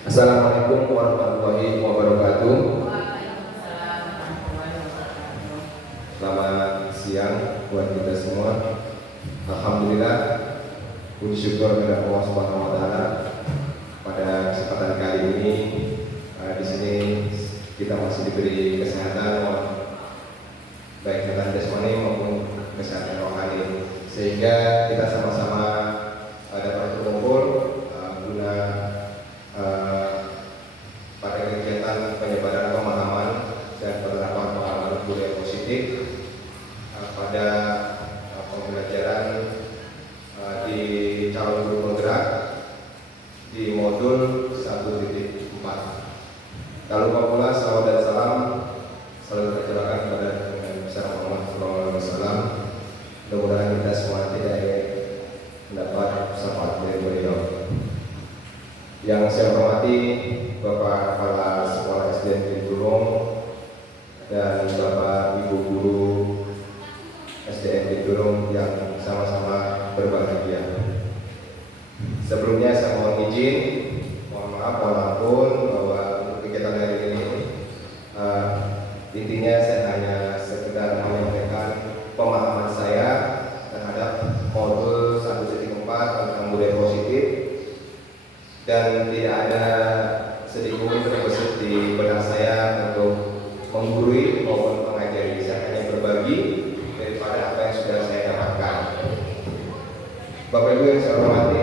Assalamualaikum warahmatullahi wabarakatuh. Selamat siang buat kita semua. Alhamdulillah, puji syukur kepada Allah Subhanahu wa taala pada kesempatan kali ini di sini kita masih diberi kesehatan baik kesehatan jasmani maupun kesehatan rohani, sehingga kita sama-sama dapat berkumpul guna pada kegiatan penyebaran pemahaman dan penerapan pengalaman budaya positif pada pembelajaran di calon guru penggerak di modul 1.4. Lalu pula salawat dan salam selalu tercurahkan kepada Nabi besar Muhammad SAW. Mudah-mudahan kita semua tidak mendapat syafaat dari beliau. Yang saya hormati Bapak Kepala Sekolah SD Negeri Durung dan Bapak Ibu Guru SD Negeri Durung yang sama-sama berbahagia. Sebelumnya saya mohon izin, mohon maaf, mohon ampun bahwa untuk kegiatan hari ini intinya saya hanya sekedar menyampaikan pemahaman saya terhadap modul 1.4 tentang budaya positif, dan tidak ada sedikit pun terbesit di benak saya untuk menggurui maupun mengajari. Saya hanya berbagi daripada apa yang sudah saya dapatkan. Bapak Ibu yang saya hormati,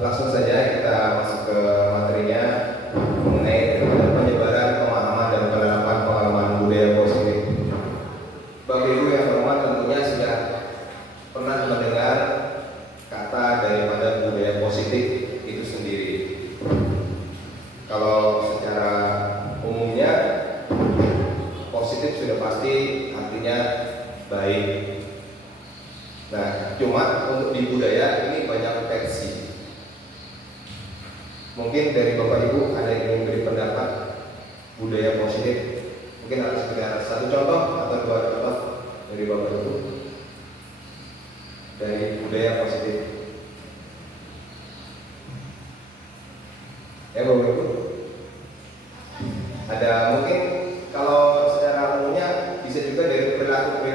langsung saja kita masuk ke materinya mengenai penyebaran pemahaman dan penerapan pengalaman budaya positif. Bapak Ibu yang hormat, tentunya sudah pernah mendengar kata daripada budaya positif itu sendiri. Kalau secara umumnya positif sudah pasti artinya baik. Nah, cuma untuk di budaya ini banyak versi. Mungkin dari Bapak Ibu ada yang ingin memberi pendapat budaya positif. Mungkin ada sekedar satu contoh atau dua contoh dari Bapak Ibu dari budaya positif. Ya Bapak Ibu, ada mungkin kalau secara umumnya bisa juga dari perilaku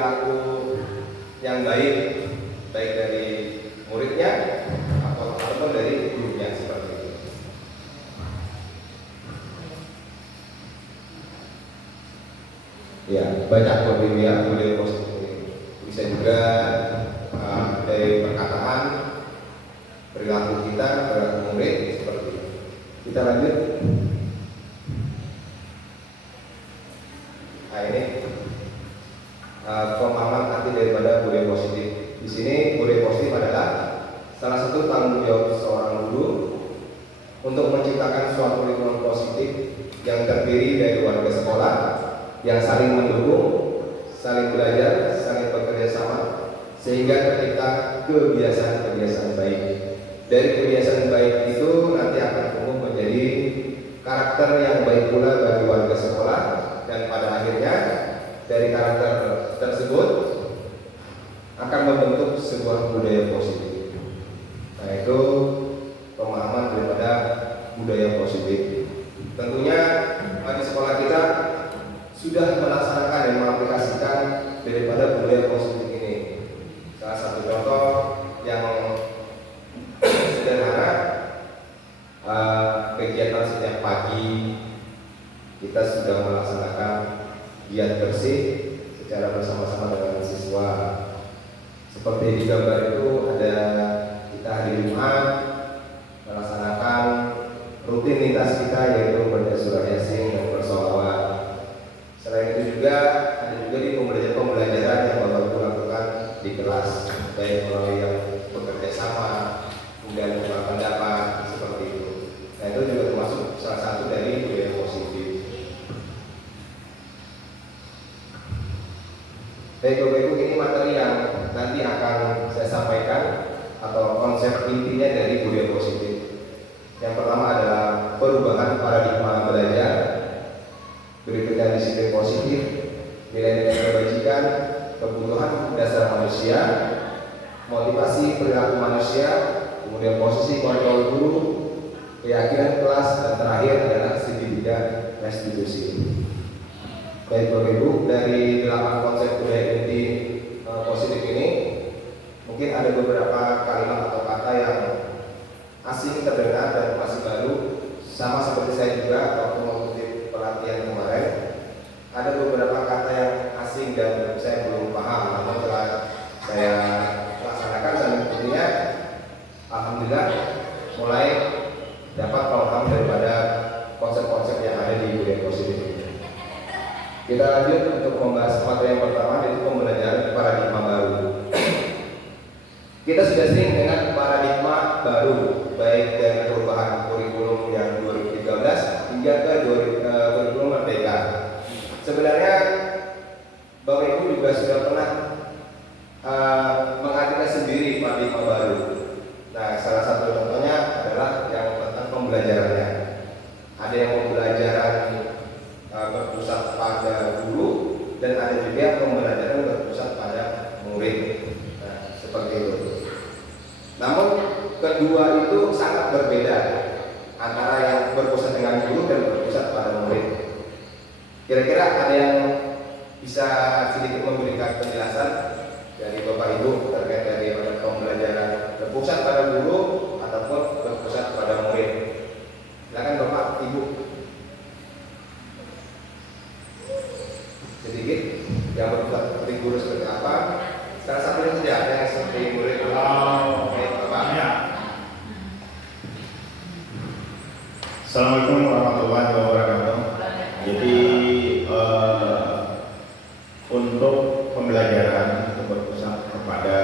yang baik dari muridnya ataupun dari gurunya, seperti itu. Ya, banyak budaya positif ini. Bisa juga dari perkataan, perilaku kita, perilaku murid, seperti itu. Kita lanjut. Nah, ini pemahaman arti daripada budaya positif. Di sini budaya positif adalah salah satu tanggung jawab seorang guru untuk menciptakan suatu lingkungan positif yang terdiri dari warga sekolah yang saling mendukung, saling belajar, saling bekerja sama, sehingga tercipta kebiasaan-kebiasaan baik. Dari kebiasaan baik itu nanti akan tumbuh menjadi karakter yang baik pula bagi warga sekolah, dan pada akhirnya dari karakter tersebut akan membentuk sebuah budaya positif. Nah, itu pemahaman daripada budaya positif. Tentunya di sekolah kita sudah melaksanakan dan mengaplikasikan daripada budaya positif ini. Salah satu contoh yang sederhana, kegiatan setiap pagi kita sudah melaksanakan giat bersih secara bersama-sama dengan siswa. Seperti di gambar itu ada kita hari Jumat melaksanakan rutinitas kita, yaitu membaca surah Yasin dan bersolawat. Selain itu juga ada juga di pembelajaran yang Bapak Ibu lakukan di kelas, baik melalui yang bekerja sama, kemudian mengungkapkan pendapat, seperti itu. Nah, itu juga termasuk salah satu dari budaya positif. Baik Bapak Ibu, ini materi yang nanti akan saya sampaikan atau konsep intinya dari budaya positif. Yang pertama adalah perubahan paradigma belajar, berikutnya disiplin positif, nilai-nilai kebajikan, kebutuhan dasar manusia, motivasi perilaku manusia, kemudian posisi kontrol guru, keyakinan kelas, dan terakhir adalah segitiga restitusi. Baik Bapak Ibu, dari 8 konsep budaya inti positif ini, mungkin ada beberapa kalimat atau kata yang asing terdengar dan masih baru. Sama seperti saya juga waktu mengikuti pelatihan kemarin, ada beberapa kata yang asing dan saya belum paham. Namun setelah saya laksanakan dan tentunya alhamdulillah mulai dapat paham daripada konsep-konsep yang ada di budaya positif ini. Kita lanjut untuk membahas materi yang pertama, yaitu pembelajaran paradigma baru. Kita sudah sering dengan paradigma baru, baik dari perubahan kurikulum yang 2013 hingga ke kurikulum Merdeka. Sebenarnya Bapak Ibu juga sudah pernah mengartikan sendiri paradigma baru. Nah, salah satu contohnya adalah yang tentang pembelajarannya. Ada yang pembelajaran berpusat pada guru, dan ada juga pembelajaran berpusat pada murid. Nah, seperti itu. Namun kedua itu sangat berbeda, antara yang berpusat dengan guru dan berpusat pada murid. Kira-kira ada yang bisa sedikit memberikan penjelasan dari Bapak Ibu terkait dari pembelajaran berpusat pada guru ataupun berpusat pada murid? Silakan Bapak Ibu. Sedikit yang berpusat seperti guru seperti apa? Salah satunya saja ada yang seperti murid. Assalamualaikum warahmatullahi wabarakatuh. Jadi untuk pembelajaran itu berpusat kepada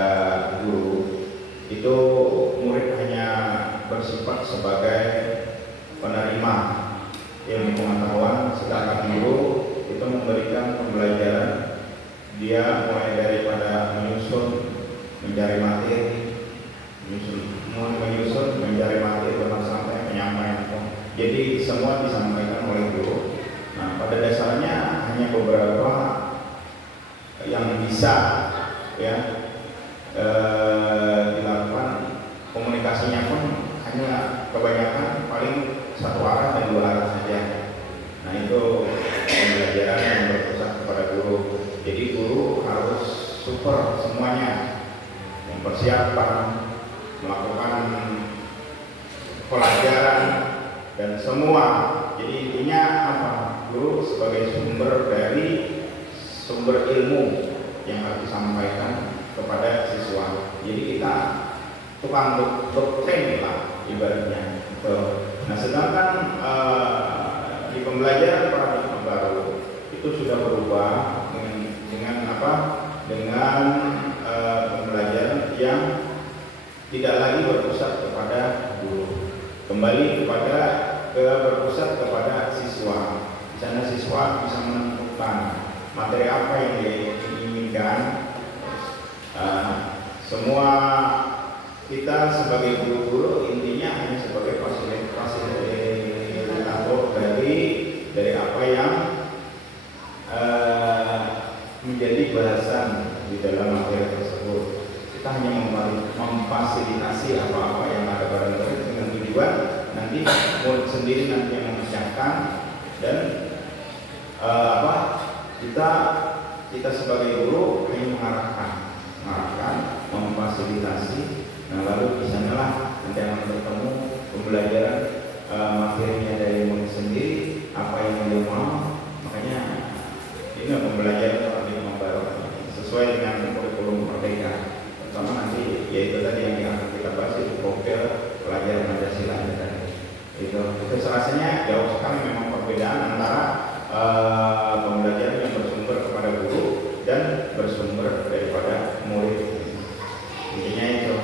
guru, itu murid hanya bersifat sebagai penerima ilmu pengetahuan, sedangkan guru itu memberikan pembelajaran. Dia mulai daripada menyusun, mencari materi, menyusun, mencari materi, bahkan sampai menyampaikan. Jadi semua disampaikan oleh guru. Nah, pada dasarnya hanya beberapa yang bisa ya dilakukan, komunikasinya pun hanya kebanyakan paling satu arah dan dua arah saja. Nah, itu pembelajaran yang berpusat kepada guru. Jadi guru harus super semuanya, mempersiapkan, melakukan pelajaran dan semua. Jadi intinya apa? Guru sebagai sumber ilmu yang harus disampaikan kepada siswa. Jadi kita tukang doktrin lah ibaratnya. Nah, sedangkan di pembelajaran paradigma baru itu sudah berubah dengan apa? Dengan pembelajaran yang tidak lagi berpusat kepada guru, kembali berpusat kepada siswa. Di sana siswa bisa menentukan materi apa yang diinginkan. Semua kita sebagai guru-guru intinya hanya sebagai fasilitator dari apa yang menjadi bahasan di dalam materi tersebut. Kita hanya memfasilitasi apa-apa yang ada pada murid dengan tujuan nanti murid sendiri nanti yang mengerjakan, dan kita sebagai guru hanya mengarahkan, memfasilitasi. Nah, lalu di sanalah nanti akan bertemu pembelajaran materinya dari murid sendiri, apa yang dia mau. Makanya ini pembelajaran paradigma baru sesuai dengan kurikulum Merdeka. Pertama nanti yaitu tadi yang akan kita bahas, itu profil pelajaran Pancasila tadi. Itu rasanya jauh sekali memang perbedaan antara pembelajaran yang bersumber kepada guru dan bersumber daripada murid. Intinya itu,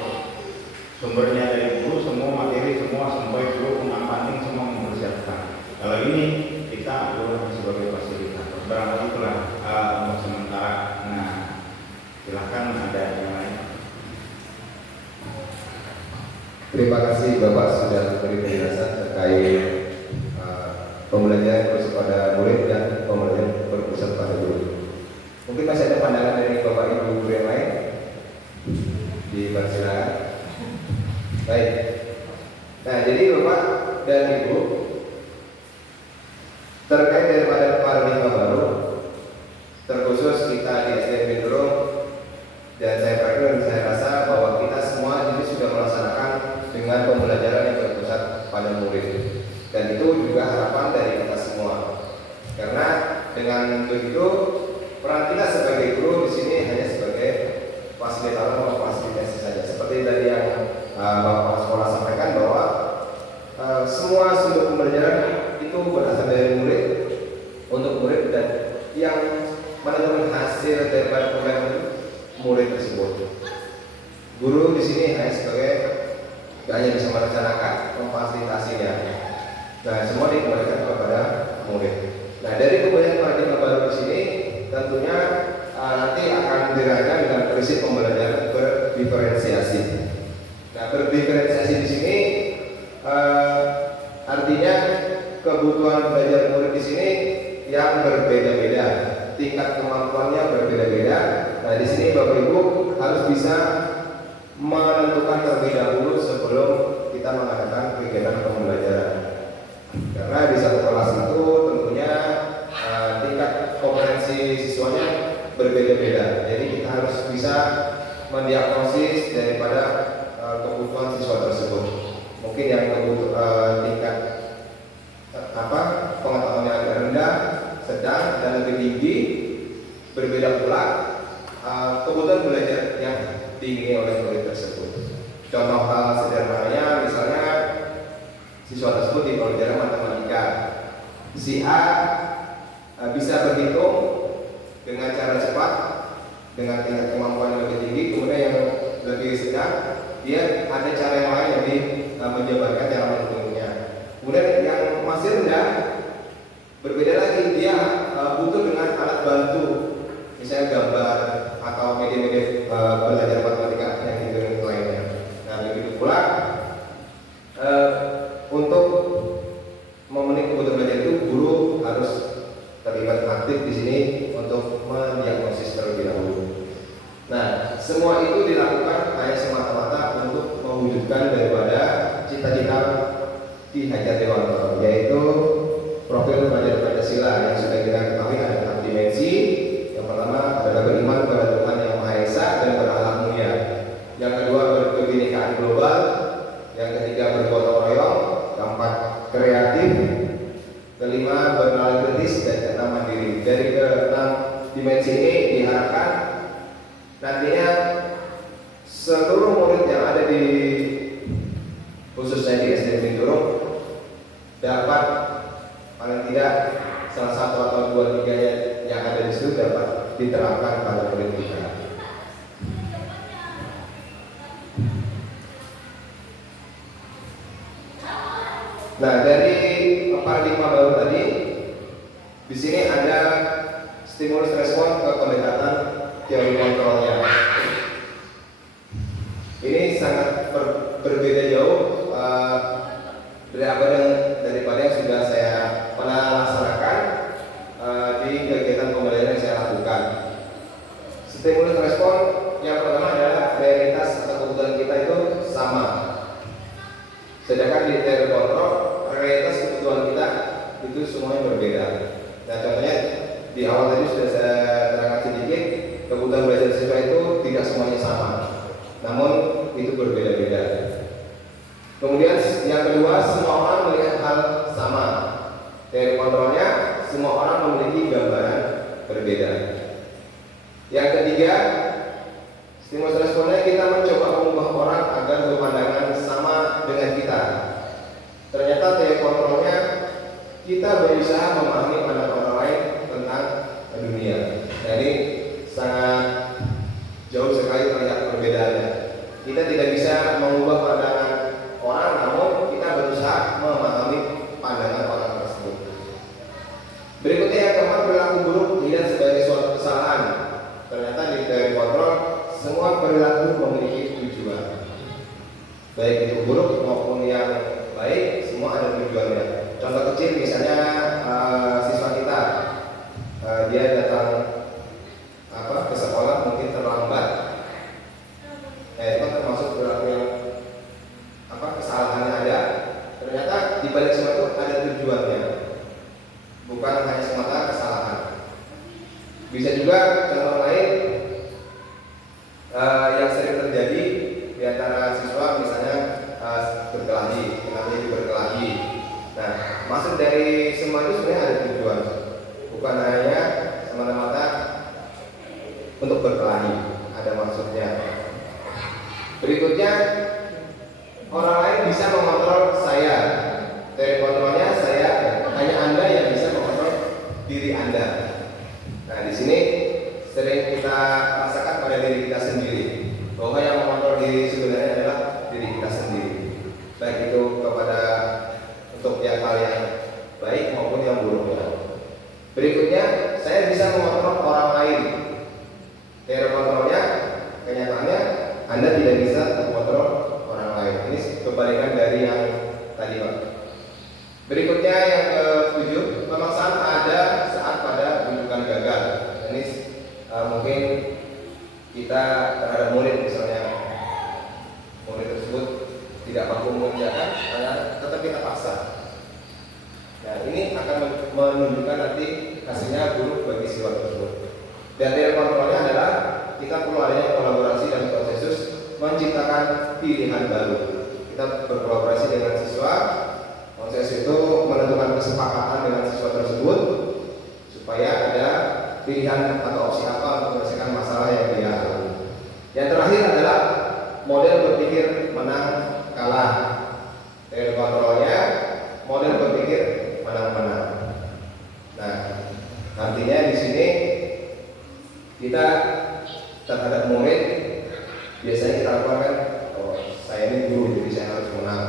sumbernya dari guru, semua materi, semua sampai guru pengampanting semua mempersiapkan. Kalau ini kita guru sebagai fasilitator. Barangkali itulah untuk sementara. Nah, silahkan ada yang lain. Terima kasih Bapak sudah memberi penjelasan terkait pembelajaran berpusat pada murid dan pembelajaran berpusat pada guru. Mungkin masih ada pandangan dari Bapak Ibu guru yang lain? Dipersilakan. Baik. Nah, jadi Bapak dan Ibu, terkait daripada paradigma baru, terkhusus kita di SDN Bintulung, dan saya rasa bahwa kita semua ini sudah melaksanakan dengan pembelajaran yang berpusat pada murid, dan itu juga harapan dari kita semua. Karena dengan begitu peran kita sebagai guru di sini hanya sebagai fasilitator atau fasilitasi saja. Seperti tadi yang Bapak Sekolah sampaikan bahwa semua sumber pembelajaran itu berasal dari murid untuk murid, dan yang menentukan hasil daripada pembelajaran itu murid tersebut. Guru di sini hanya bisa merencanakan, memfasilitasinya. Nah, semua dikembalikan kepada murid. Nah, dari pembelajaran paradigma baru di sini tentunya nanti akan dirancang dengan prinsip pembelajaran berdiferensiasi. Nah, berdiferensiasi di sini artinya kebutuhan belajar murid di sini yang berbeda-beda, tingkat kemampuannya berbeda-beda. Nah, di sini Bapak Ibu harus bisa menentukan terlebih dahulu sebelum kita mengadakan kegiatan pembelajaran. Karena di satu kelas itu tentunya tingkat kompetensi siswanya berbeda-beda. Jadi kita harus bisa mendiagnosis daripada kebutuhan siswa tersebut. Mungkin yang tingkat pengetahuannya agak rendah, sedang, dan lebih tinggi. Berbeda pula kebutuhan belajar yang diingini oleh murid tersebut. Contoh hal sederhananya, misalnya siswa tersebut di pelajaran matematika, si A bisa berhitung dengan cara cepat, dengan tingkat kemampuan yang lebih tinggi. Kemudian yang lebih sedang, dia ada cara yang lain yang menjabarkan cara menghitungnya. Kemudian yang masih rendah, berbeda lagi, dia butuh dengan alat bantu, misalnya gambar atau media-media belajar matematika yang hitung lainnya. Nah, begitu pula untuk memenuhi kebutuhan belajar itu, guru harus terlibat aktif di sini untuk mendiagnosis terlebih dahulu. Nah, semua itu dilakukan hanya semata-mata untuk mewujudkan daripada cita-cita Ki Hajar Dewantara, yaitu profil pelajar Pancasila yang sudah kita ketahui ada 6 dimensi. Yang pertama adalah beriman kepada Tuhan Yang Maha Esa dan berakhlak mulia. Yang kedua berkebinekaan global. Yang ketiga bergotong royong. Keempat kreatif. Kelima bernalar kritis, dan keenam mandiri. Dari ke-6 dimensi ini diharapkan nantinya seluruh murid yang ada di khususnya di SDN Bintulung dapat paling tidak salah satu atau dua tiganya yang ada di situ dapat diterapkan pada murid kita. Nah, dari paradigma baru tadi, di sini ada stimulus respon ke pendekatan teori kontrolnya. Ini sangat berbeda jauh daripada yang sudah saya pernah laksanakan di kegiatan pembelajaran yang saya lakukan. Stimulus respon yang pertama adalah realitas atau kebutuhan kita itu sama. Sedangkan di teori kontrol, realitas kebutuhan kita itu semuanya berbeda. Nah, contohnya di awal tadi sudah saya terangkan sedikit, kebutuhan belajar siswa itu tidak semuanya sama, namun itu berbeda-beda. Kemudian yang kedua, semua orang melihat hal sama. Teori kontrolnya, semua orang memiliki gambaran berbeda. Yang ketiga, stimulus responnya, kita mencoba mengubah orang agar berpandangan sama dengan kita. Ternyata teori kontrolnya, kita berusaha memahami pandangan orang lain tentang dunia. Nah, ini sangat jauh sekali terlihat perbedaannya. Kita tidak bisa mengubah pandangan orang, namun kita berusaha memahami pandangan orang tersebut. Berikutnya yang keempat, perilaku buruk dilihat sebagai suatu kesalahan. Ternyata di teori kontrol, semua perilaku memiliki tujuan, baik itu buruk maupun yang baik, semua ada tujuannya. Contoh kecil misalnya siswa kita dia datang ke sekolah mungkin terlambat, itu termasuk perilaku yang kesalahannya ada. lain bisa mengontrol saya. Teori kontrolnya saya, hanya Anda yang bisa mengontrol diri Anda. Nah, di sini sering kita rasakan pada diri kita sendiri, bahwa yang mengontrol diri sebenarnya adalah diri kita sendiri, baik itu kepada untuk yang hal yang baik maupun yang buruknya. Berikutnya, saya bisa mengontrol orang lain. Teori kontrolnya, kenyataannya Anda tidak bisa mengontrol orang lain. Ini kebalikan dari yang tadi, Pak. Berikutnya yang ke-7, pemaksaan ada saat pada rujukan gagal. Ini mungkin kita terhadap murid, misalnya murid tersebut tidak mampu mengerjakan, karena tetap kita paksa. Nah, ini akan menunjukkan nanti hasilnya buruk bagi siswa tersebut. Dan teori kontrolnya adalah kita perlu adanya kolaborasi dan konsensus menciptakan pilihan baru. Kita berkolaborasi dengan siswa, konsensus itu menentukan kesepakatan dengan siswa tersebut supaya ada pilihan atau opsi apa untuk menyelesaikan masalah yang dia alami. Yang terakhir adalah model berpikir menang kalah. Teori kontrolnya model berpikir menang-menang. Nah, artinya di sini kita terhadap murid biasanya kita lakukan, oh saya ini guru jadi saya harus menang.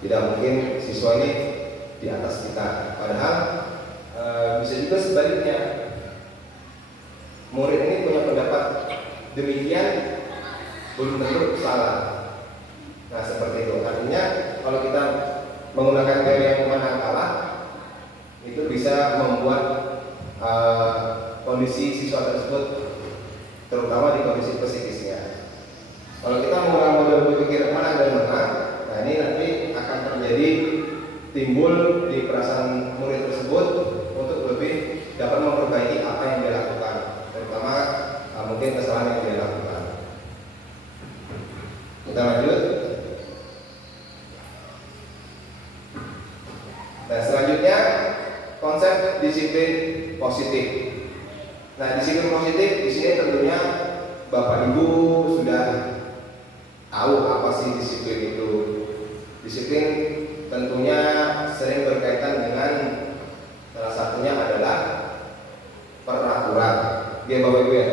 Tidak mungkin siswa ini di atas kita. Padahal bisa juga sebaliknya. Murid ini punya pendapat demikian belum tentu salah. Nah, seperti itu. Artinya kalau kita menggunakan teori yang menang kalah, itu bisa membuat kondisi siswa tersebut, terutama di kondisi psikisnya. Kalau kita menggunakan model berpikir menang dan menang, nah ini nanti akan terjadi timbul di perasaan murid tersebut untuk lebih dapat memperbaiki apa yang dia lakukan, terutama mungkin kesalahan yang dia lakukan. Kita lanjut. Nah, selanjutnya konsep disiplin positif. Nah, disiplin positif di sini tentunya Bapak Ibu sudah tahu apa sih disiplin itu. Disiplin tentunya sering berkaitan dengan salah satunya adalah peraturan. Dia Bapak Ibu ya?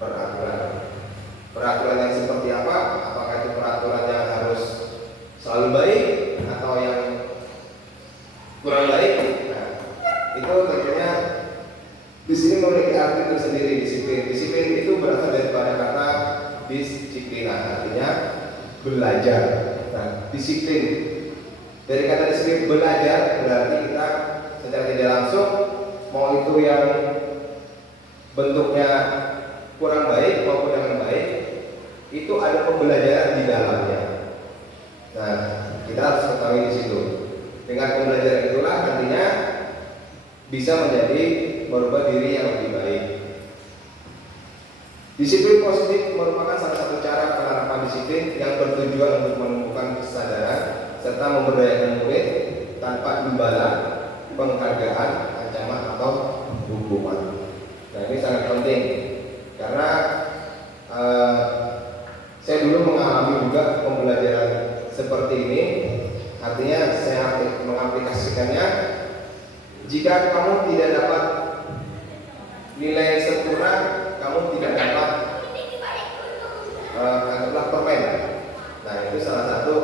Peraturan. Peraturan yang seperti apa? Apakah itu peraturan yang harus selalu baik atau yang kurang baik? Nah, itu tentunya di sini memiliki arti tersendiri. Disiplin itu berasal daripada kata disiplina, artinya belajar. Nah, disiplin dari kata disiplin belajar berarti kita secara tidak langsung, mau itu yang bentuknya kurang baik maupun yang baik, itu ada pembelajaran di dalamnya. Nah, kita harus ketahui di situ. Dengan pembelajaran itulah nantinya bisa menjadi merubah diri yang lebih baik. Disiplin positif merupakan salah satu cara penerapan disiplin yang bertujuan untuk menumbuhkan kesadaran serta memberdayakan murid tanpa imbalan, penghargaan, ancaman atau hukuman. Nah, ini sangat penting karena saya dulu mengalami juga pembelajaran seperti ini. Artinya saya mengaplikasikannya. Jika kamu tidak dapat nilai sempurna, kamu tidak dapat anggaplah permen. Nah, itu salah satu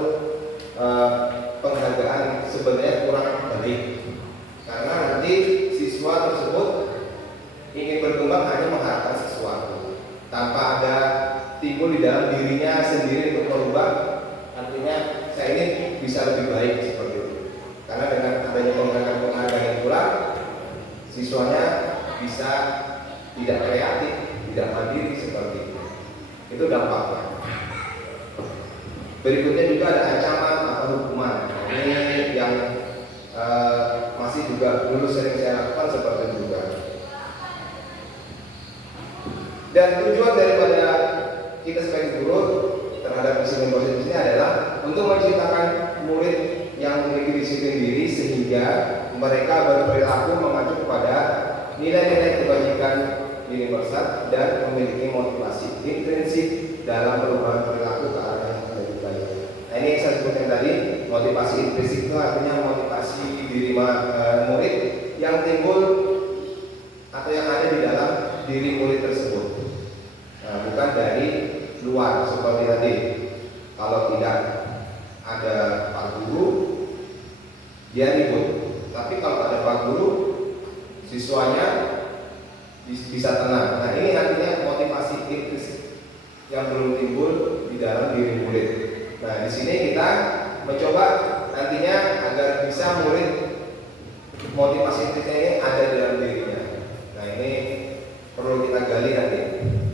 penghargaan sebenarnya kurang baik, karena nanti siswa tersebut ingin berkembang hanya mengharapkan sesuatu tanpa ada timbul di dalam dirinya sendiri untuk merubah. Artinya saya ini bisa lebih baik seperti itu, karena dengan adanya penghargaan itulah siswanya bisa tidak kreatif, tidak mandiri seperti itu. Itu dampaknya. Berikutnya juga ada ancaman atau hukuman. Ini yang masih juga dulu sering saya lakukan seperti itu juga. Dan tujuan daripada kita sebagai guru terhadap disiplin positif ini adalah untuk menciptakan murid yang memiliki disiplin diri sehingga mereka berperilaku mengacu kepada nilai-nilai kebajikan universal dan memiliki motivasi intrinsik dalam perubahan perilaku ke arah yang lebih baik. Nah, ini yang saya sebut Motivasi intrinsik itu artinya motivasi diri murid yang timbul atau yang ada di dalam diri murid tersebut. Nah, bukan dari luar seperti tadi. Kalau tidak ada Pak Guru, dia ribut. Tapi kalau ada Pak Guru, siswanya bisa tenang. Nah, ini artinya motivasi intrinsik yang belum timbul di dalam diri murid. Nah, di sini kita mencoba nantinya agar bisa murid motivasi intrinsik ini ada di dalam dirinya. Nah, ini perlu kita gali nanti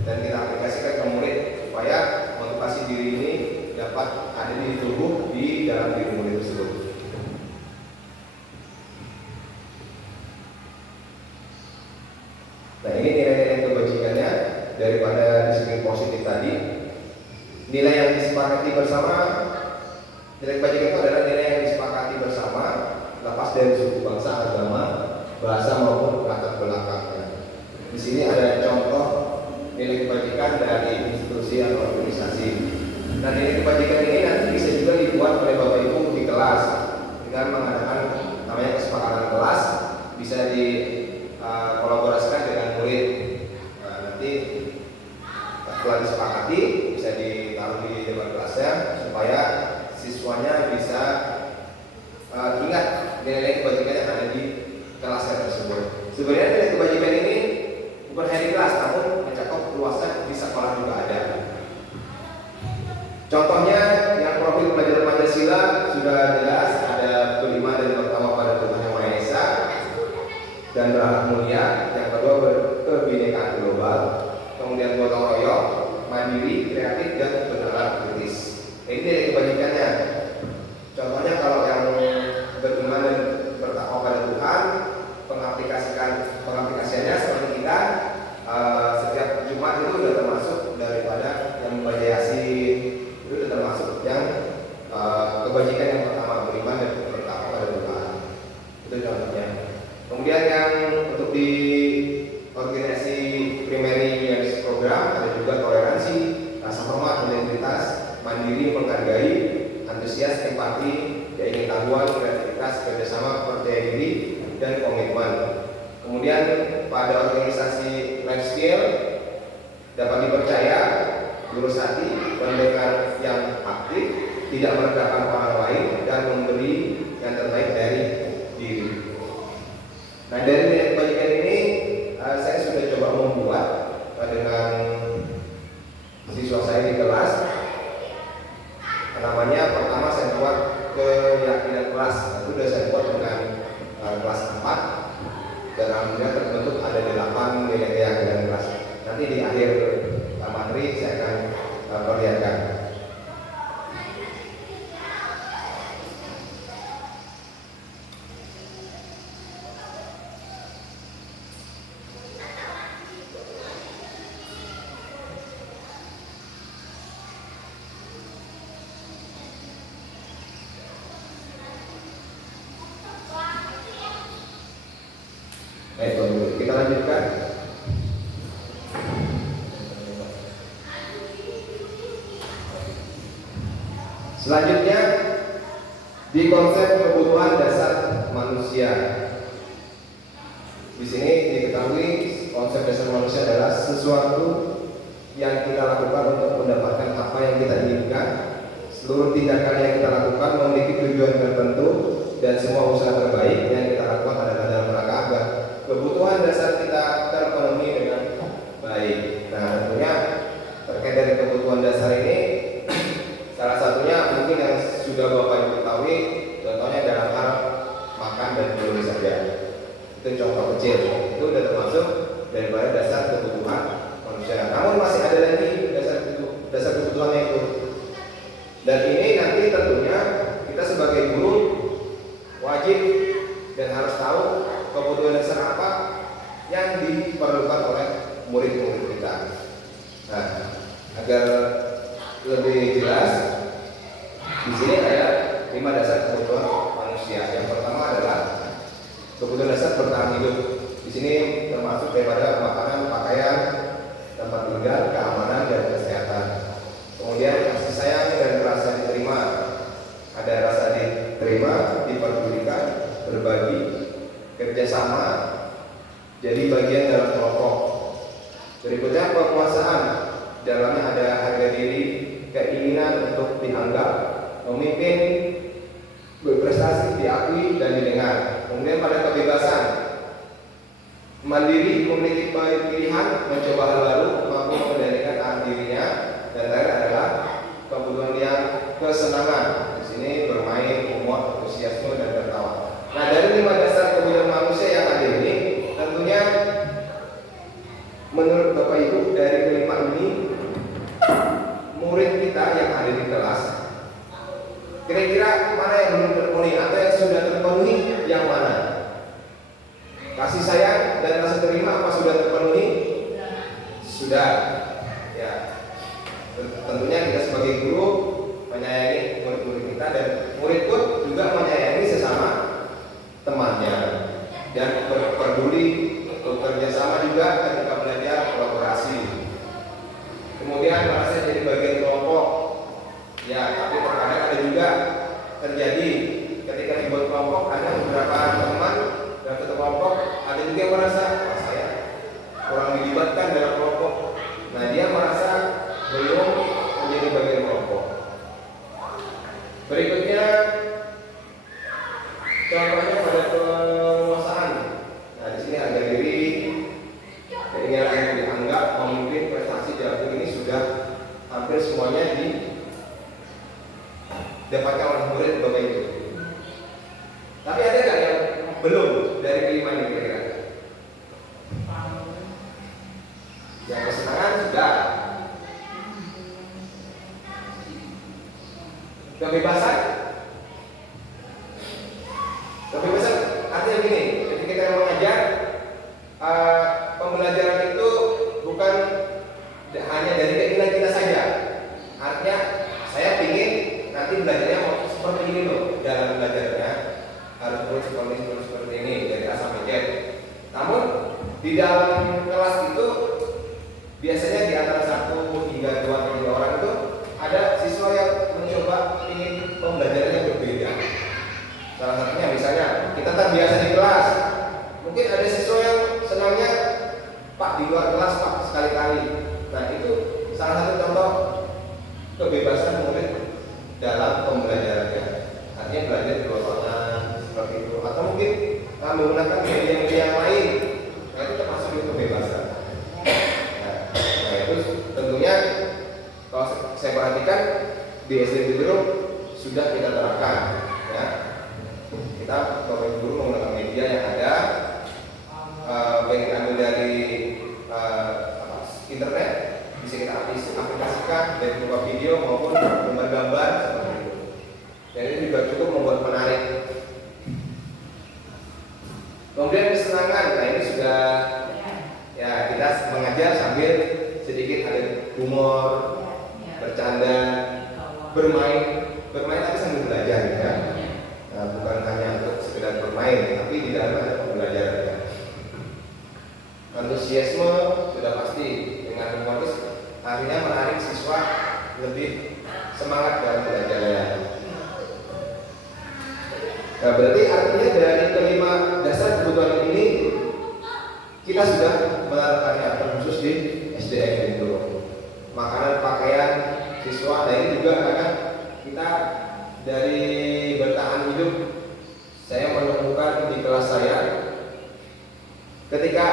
dan kita aplikasikan ke murid supaya motivasi diri ini dapat ada di tubuh di dalam diri murid tersebut. Nah, ini nilai-nilai kebajikannya daripada disiplin positif tadi. Nilai yang disepakati bersama, nilai kebajikan itu adalah nilai yang disepakati bersama, lepas dari suku, bangsa, agama, bahasa maupun latar belakangnya. Di sini ada contoh nilai kebajikan dari institusi atau organisasi. Nah, nilai kebajikan ini nanti bisa juga dibuat oleh Bapak Ibu di kelas dengan mengadakan namanya kesepakatan kelas, bisa di kolaborasikan dengan murid. Nah, nanti setelah disepakati bisa ditaruh di depan kelasnya supaya siswanya bisa ingat nilai kebajikan yang ada di kelasnya tersebut. Sebenarnya nilai kebajikan ini bukan hanya di kelas, namun mencakup luasnya di sekolah juga ada. Contohnya yang profil pelajar Pancasila sudah jelas, ada beriman dan bertakwa pada Tuhan Yang Maha Esa dan berakhlak mulia. Yang kedua berkebinekaan global, kemudian gotong royong, mandiri, kreatif dan bernalar kritis. Ini nilai kebajikannya. Contohnya kalau yang beriman dan bertakwa pada Tuhan, pengaplikasiannya seperti kita setiap Jumat itu sudah termasuk daripada yang membaca Yasin, itu sudah termasuk yang kebajikan yang pertama, beriman dan bertakwa pada Tuhan. Itu contohnya. Kemudian yang untuk di organisasi primary leadership program ada juga toleransi, rasa hormat, integritas, mandiri, menghargai, antusias, empati, keingin-tahuan, kreativitas, kerjasama, percaya diri, dan komitmen. Kemudian pada organisasi life skill dapat dipercaya, lurus hati, pendengar yang aktif, tidak merendahkan orang lain, dan memberi yang terbaik dari diri. Nah, dari nilai kebajikan ini saya sudah coba membuat dengan siswa saya di kelas. Namanya pertama saya buat keyakinan kelas. Itu sudah saya buat dengan kelas 4 dan alhamdulillah terbentuk ada 8 nilai keyakinan kelas. Nanti di akhir materi saya akan perlihatkan. Baik, kita lanjutkan. Selanjutnya di konsep kebutuhan dasar manusia. Di sini diketahui konsep dasar manusia adalah sesuatu yang kita lakukan untuk mendapatkan apa yang kita inginkan. Seluruh tindakan yang kita lakukan memiliki tujuan tertentu dan semua usaha terbaik yang kita lakukan adalah dalam rangka agar kebutuhan dasar kita terpenuhi dengan baik. Nah, tentunya terkait dari kebutuhan dasar ini, salah satunya mungkin yang sudah Bapak Ibu ketahui, contohnya dalam hal makan dan minum saja. Itu contoh kecil. Itu sudah termasuk daripada dasar kebutuhan manusia. Namun masih ada lagi dasar kebutuhannya itu. Dan ini nanti tentunya kita sebagai guru wajib dan harus tahu kebutuhan dasar apa yang diperlukan oleh murid-murid kita. Nah, agar lebih jelas, di sini ada 5 dasar kebutuhan manusia. Yang pertama adalah kebutuhan dasar bertahan hidup. Di sini termasuk daripada makanan, pakaian, tempat tinggal, keamanan dan kesehatan. Kemudian kasih sayang dan rasa diterima. Ada rasa menerima, dipedulikan, berbagi, kerjasama, jadi bagian dalam kelompok. Berikutnya penguasaan, dalamnya ada harga diri, keinginan untuk dianggap, memimpin, berprestasi, diakui dan didengar. Kemudian pada kebebasan, mandiri, memiliki pilihan, mencoba hal baru, mampu mengendalikan arah dirinya, dan terakhir adalah kebutuhan yang kesenangan. Di sini bermain, humor, antusiasme, dan tertawa. Nah, dari 5 dasar kebutuhan manusia yang ada ini, tentunya menurut Bapak Ibu dari kelima ini, murid kita yang ada di kelas, kira-kira mana yang belum terpenuhi atau yang sudah terpenuhi yang mana? Kasih sayang dan rasa terima apa sudah terpenuhi? Sudah. Ya. Tentunya kita sebagai guru menyayangi murid-murid kita, dan murid pun juga menyayangi sesama temannya dan peduli bekerja sama juga ketika belajar, kolaborasi. Kemudian merasa jadi bagian kelompok. Ya, tapi terkadang ada juga terjadi ketika dibuat kelompok, ada beberapa teman dan satu kelompok, ada juga yang merasa saya kurang dilibatkan dalam kelompok. Nah, dia merasa belum menjadi bagian kelompok. Berikutnya contohnya pada penguasaan. Nah, di sini harga diri, keinginan yang dianggap, memimpin, prestasi dalam ini sudah hampir semuanya didapatkan oleh murid Bapak Ibu. Tapi ada nggak yang belum dari kelima ini kira-kira? Yang kesenangan sudah. Kebebasan artinya gini, ketika kita mengajar, pembelajaran itu bukan hanya dari keinginan kita saja. Artinya saya ingin nanti belajarnya mau seperti ini loh, dalam belajarnya harus terus seperti ini dari A sampai Z. Namun di dalam kelas itu biasanya di antara 1 hingga 2 atau 3 orang itu ada siswa yang mencoba ingin pembelajaran yang berbeda. Salah satunya misalnya kita terbiasa di kelas, mungkin ada siswa yang senangnya Pak di luar kelas Pak sekali-kali. Nah, itu salah satu contoh kebebasan murid dalam pembelajarannya. Artinya belajar di luar ruangan seperti itu, atau mungkin menggunakan media-media yang lain. Nah, itu termasuk itu kebebasan. Nah, itu tentunya kalau saya perhatikan di SD Guru sudah kita terapkan, ya. Kita Bapak Guru menggunakan media yang ada, baik ambil dari internet, bisa kita aplikasikan baik berupa video maupun gambar-gambar seperti itu. Dan ini juga cukup membuat menarik. Kemudian kesenangan, nah ini sudah ya kita mengajar sambil sedikit ada humor, bercanda, bermain tapi sambil belajar ya. Nah, bukan hanya untuk sekedar bermain, tapi di dalam ada pembelajaran ya. Antusiasme sudah pasti, dengan modus akhirnya menarik siswa lebih semangat dalam belajarnya. Nah, berarti artinya dari kelima dasar kebutuhan ini kita sudah menerapkannya, terkhusus di SDN itu. Makanan, pakaian siswa, dan ini juga karena kita dari bertahan hidup, saya menemukan di kelas saya ketika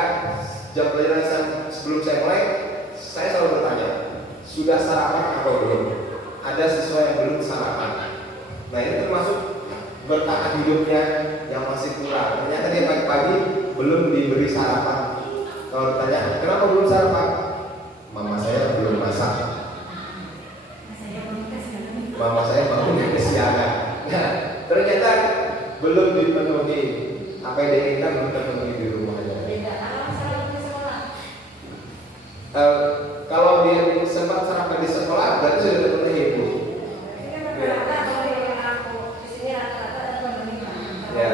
jam pelajaran sebelum saya mulai, saya selalu bertanya, sudah sarapan atau belum? Ada siswa yang belum sarapan. Nah, ini termasuk bertahan hidupnya yang masih kurang. Ternyata dia pagi-pagi belum diberi sarapan. Kalau ditanya, kenapa belum sarapan? Mama saya belum masak. Mama saya bangun kesiangan. Nah, ternyata belum dipenuhi apa yang diinginkan, belum terpenuhi di rumahnya. Kalau dia sempat sarapan di sekolah, berarti sudah terpenuhi ibu. Ya,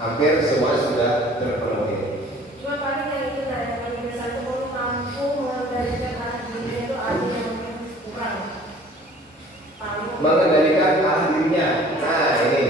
hampir semua sudah terpenuhi. Cuma paling yang itu yang paling besar itu kalau mampu mengendalikan arah dirinya itu ada yang kurang. Mengendalikan arah dirinya. Nah, ini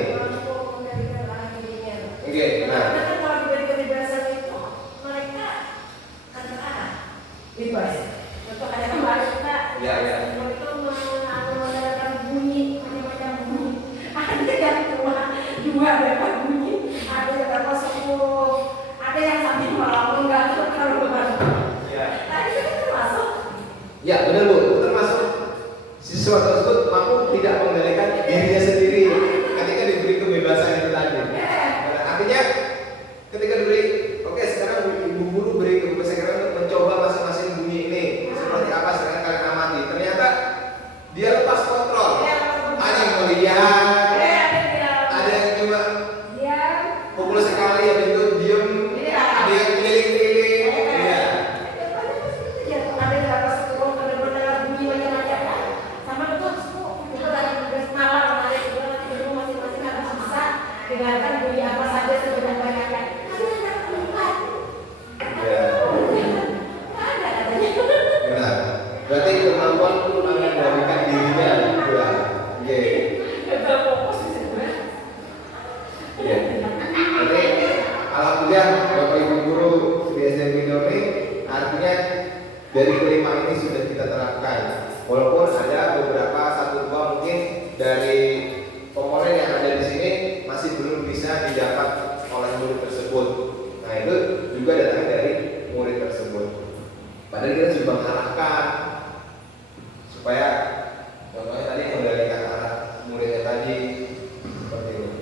tadi seperti ini.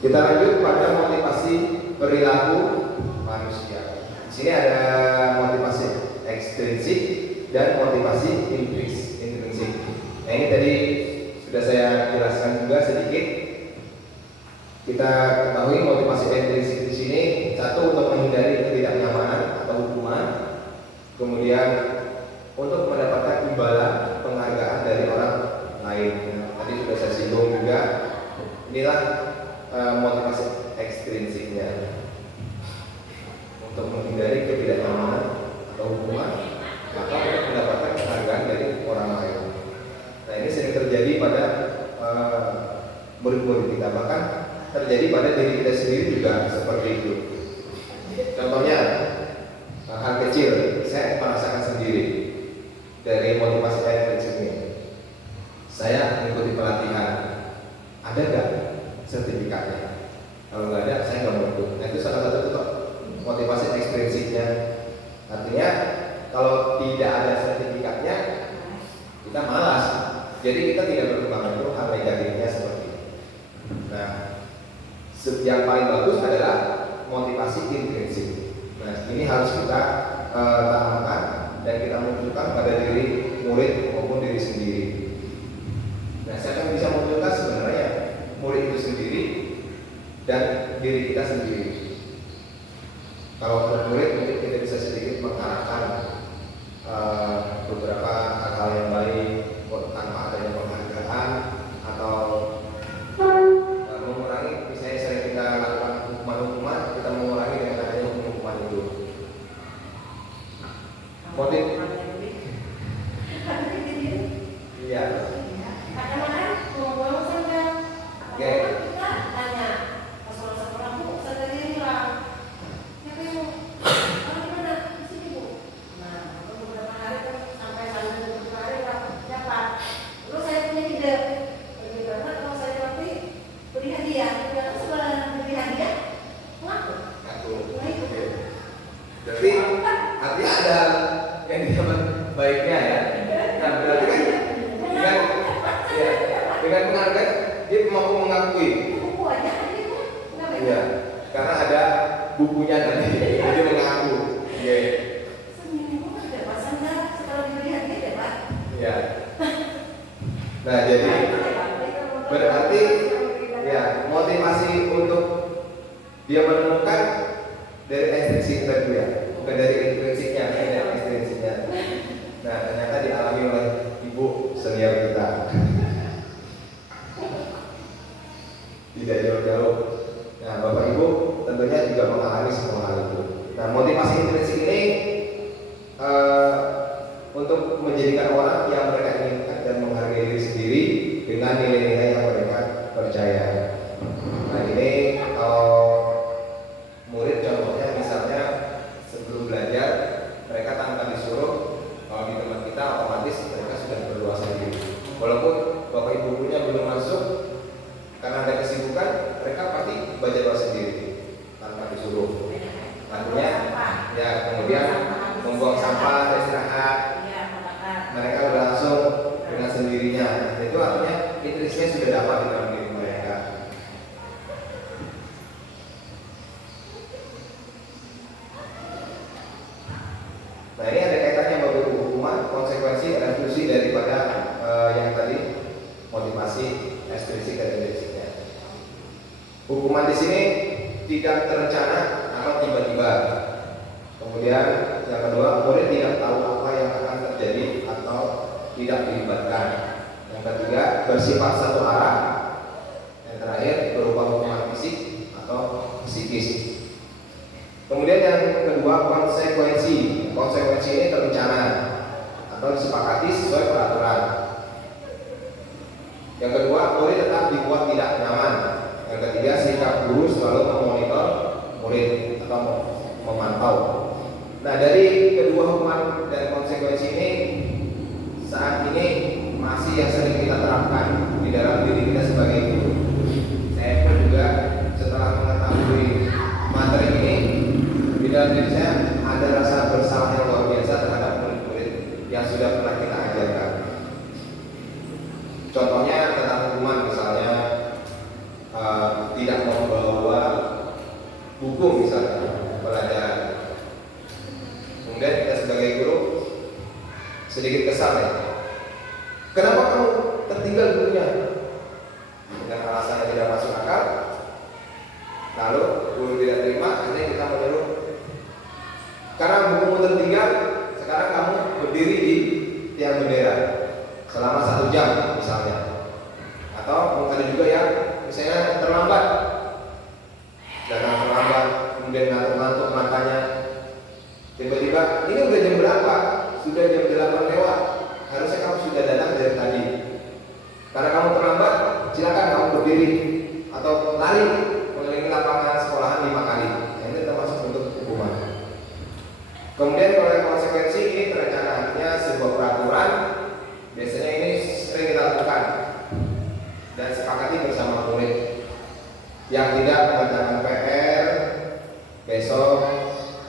Kita lanjut pada motivasi perilaku manusia. Di sini ada motivasi ekstrinsik dan motivasi intrinsik. Nah, ini tadi sudah saya jelaskan juga sedikit. Kita ketahui motivasi intrinsik di sini satu untuk menghindari ketidaknyamanan atau hukuman, kemudian untuk mendapatkan imbalan penghargaan dari orang lain. Nah, tadi sudah saya singgung juga. Inilah motivasi ekstrinsiknya, untuk menghindari ketidaknyamanan atau hukuman atau untuk mendapatkan penghargaan dari orang lain. Nah, ini sering terjadi pada murid-murid kita, bahkan terjadi pada diri kita sendiri juga seperti itu. Contohnya hal kecil, saya merasakan sendiri dari motivasi ekstrinsik ini. Saya mengikuti pelatihan, ada nggak sertifikatnya? Kalau nggak ada, saya nggak mau ikut. Nah, itu salah satu motivasi ekstrinsiknya. Artinya kalau tidak ada sertifikatnya, kita malas. Jadi kita tidak berkembang. Itu hal negatifnya seperti itu. Nah, yang paling bagus adalah motivasi intrinsik. Nah, ini harus kita tanamkan dan kita munculkan pada diri murid maupun diri sendiri. Nah, siapa yang bisa munculkan sebenarnya murid itu sendiri dan diri kita sendiri. Kalau untuk murid mungkin kita bisa sedikit mengarahkan beberapa hal-hal yang baik tanpa adanya penghargaan atau mengurangi, misalnya sering kita lakukan hukuman-hukuman, kita mengurangi dengan adanya hukuman itu. Motif? Iya. Berarti artinya ada yang didapat baiknya ya. Nah, berarti kan dengan penghargaan dia mampu mengakui. Iya, karena ada bukunya tadi, jadi mengaku. Iya. Iya. Nah, jadi berarti ya motivasi untuk dia menemukan dari ekstrinsik tadi ya, bukan dari intrinsiknya, dari ekstrinsiknya. Nah, ternyata dialami oleh ibu senior kita. Tidak jauh-jauh. Nah, Bapak Ibu tentunya juga mengalami semua hal itu. Nah, motivasi intrinsik ini untuk menjadikan orang yang mereka inginkan dan menghargai diri sendiri dengan nilai-nilai yang mereka percaya. Nah, ini kalau murid contohnya misalnya sebelum belajar mereka tanpa disuruh, kalau di tempat kita otomatis mereka sudah berdoa sendiri. Walaupun Bapak Ibu gurunya belum masuk, karena ada kesibukan, mereka pasti baca doa sendiri tanpa disuruh. Artinya, ya kemudian membuang sampah, istirahat, mereka sudah langsung dengan sendirinya. Itu artinya intrinsiknya sudah dapat di dalam diri mereka. Nah, ini ada kaitannya Bapak Ibu, hukuman, konsekuensi, revolusi daripada yang tadi motivasi ekstrinsik dan intrinsiknya. Hukuman di sini tidak terencana atau tiba-tiba. Kemudian yang kedua, murid tidak tahu apa yang akan terjadi atau tidak dilibatkan. Yang ketiga, bersifat satu arah. Yang terakhir, berupa hukuman fisik atau psikis. Kemudian yang kedua, konsekuensi. Konsekuensi ini terencana atau disepakati sesuai peraturan. Yang kedua, murid tetap dibuat tidak nyaman. Yang ketiga, sikap guru selalu memonitor murid atau memantau. Nah, dari kedua hukuman dan konsekuensi ini saat ini masih yang sering kita terapkan di dalam diri kita sebagai guru. Saya pun juga setelah mengetahui menghadiri materi ini, di dalam diri saya ada rasa bersalah yang luar biasa terhadap murid-murid yang sudah pernah kita ajarkan. Contohnya tentang hukuman, misalnya tidak membawa buku misalnya pelajaran. Kemudian kita sebagai guru sedikit kesal ya. Kenapa kamu tertinggal bukunya? Dengan alasan yang tidak masuk akal. Lalu guru tidak terima, akhirnya kita menyuruh, karena bukumu tertinggal, sekarang kamu berdiri di tiang bendera selama 1 jam misalnya. Atau ada juga yang misalnya terlambat, datang terlambat, kemudian ngantuk-ngantuk matanya. Tiba-tiba, ini udah jam berapa? Sudah jam 8 lewat. Harusnya kamu sudah datang dari tadi. Karena kamu terlambat, silakan kamu berdiri atau lari mengelilingi lapangan sekolahan 5 kali. Nah, ini termasuk bentuk hukuman. Kemudian kalau yang konsekuensi ini terencana, artinya sebuah peraturan. Biasanya ini sering kita lakukan dan sepakati bersama murid. Yang tidak mengerjakan PR, besok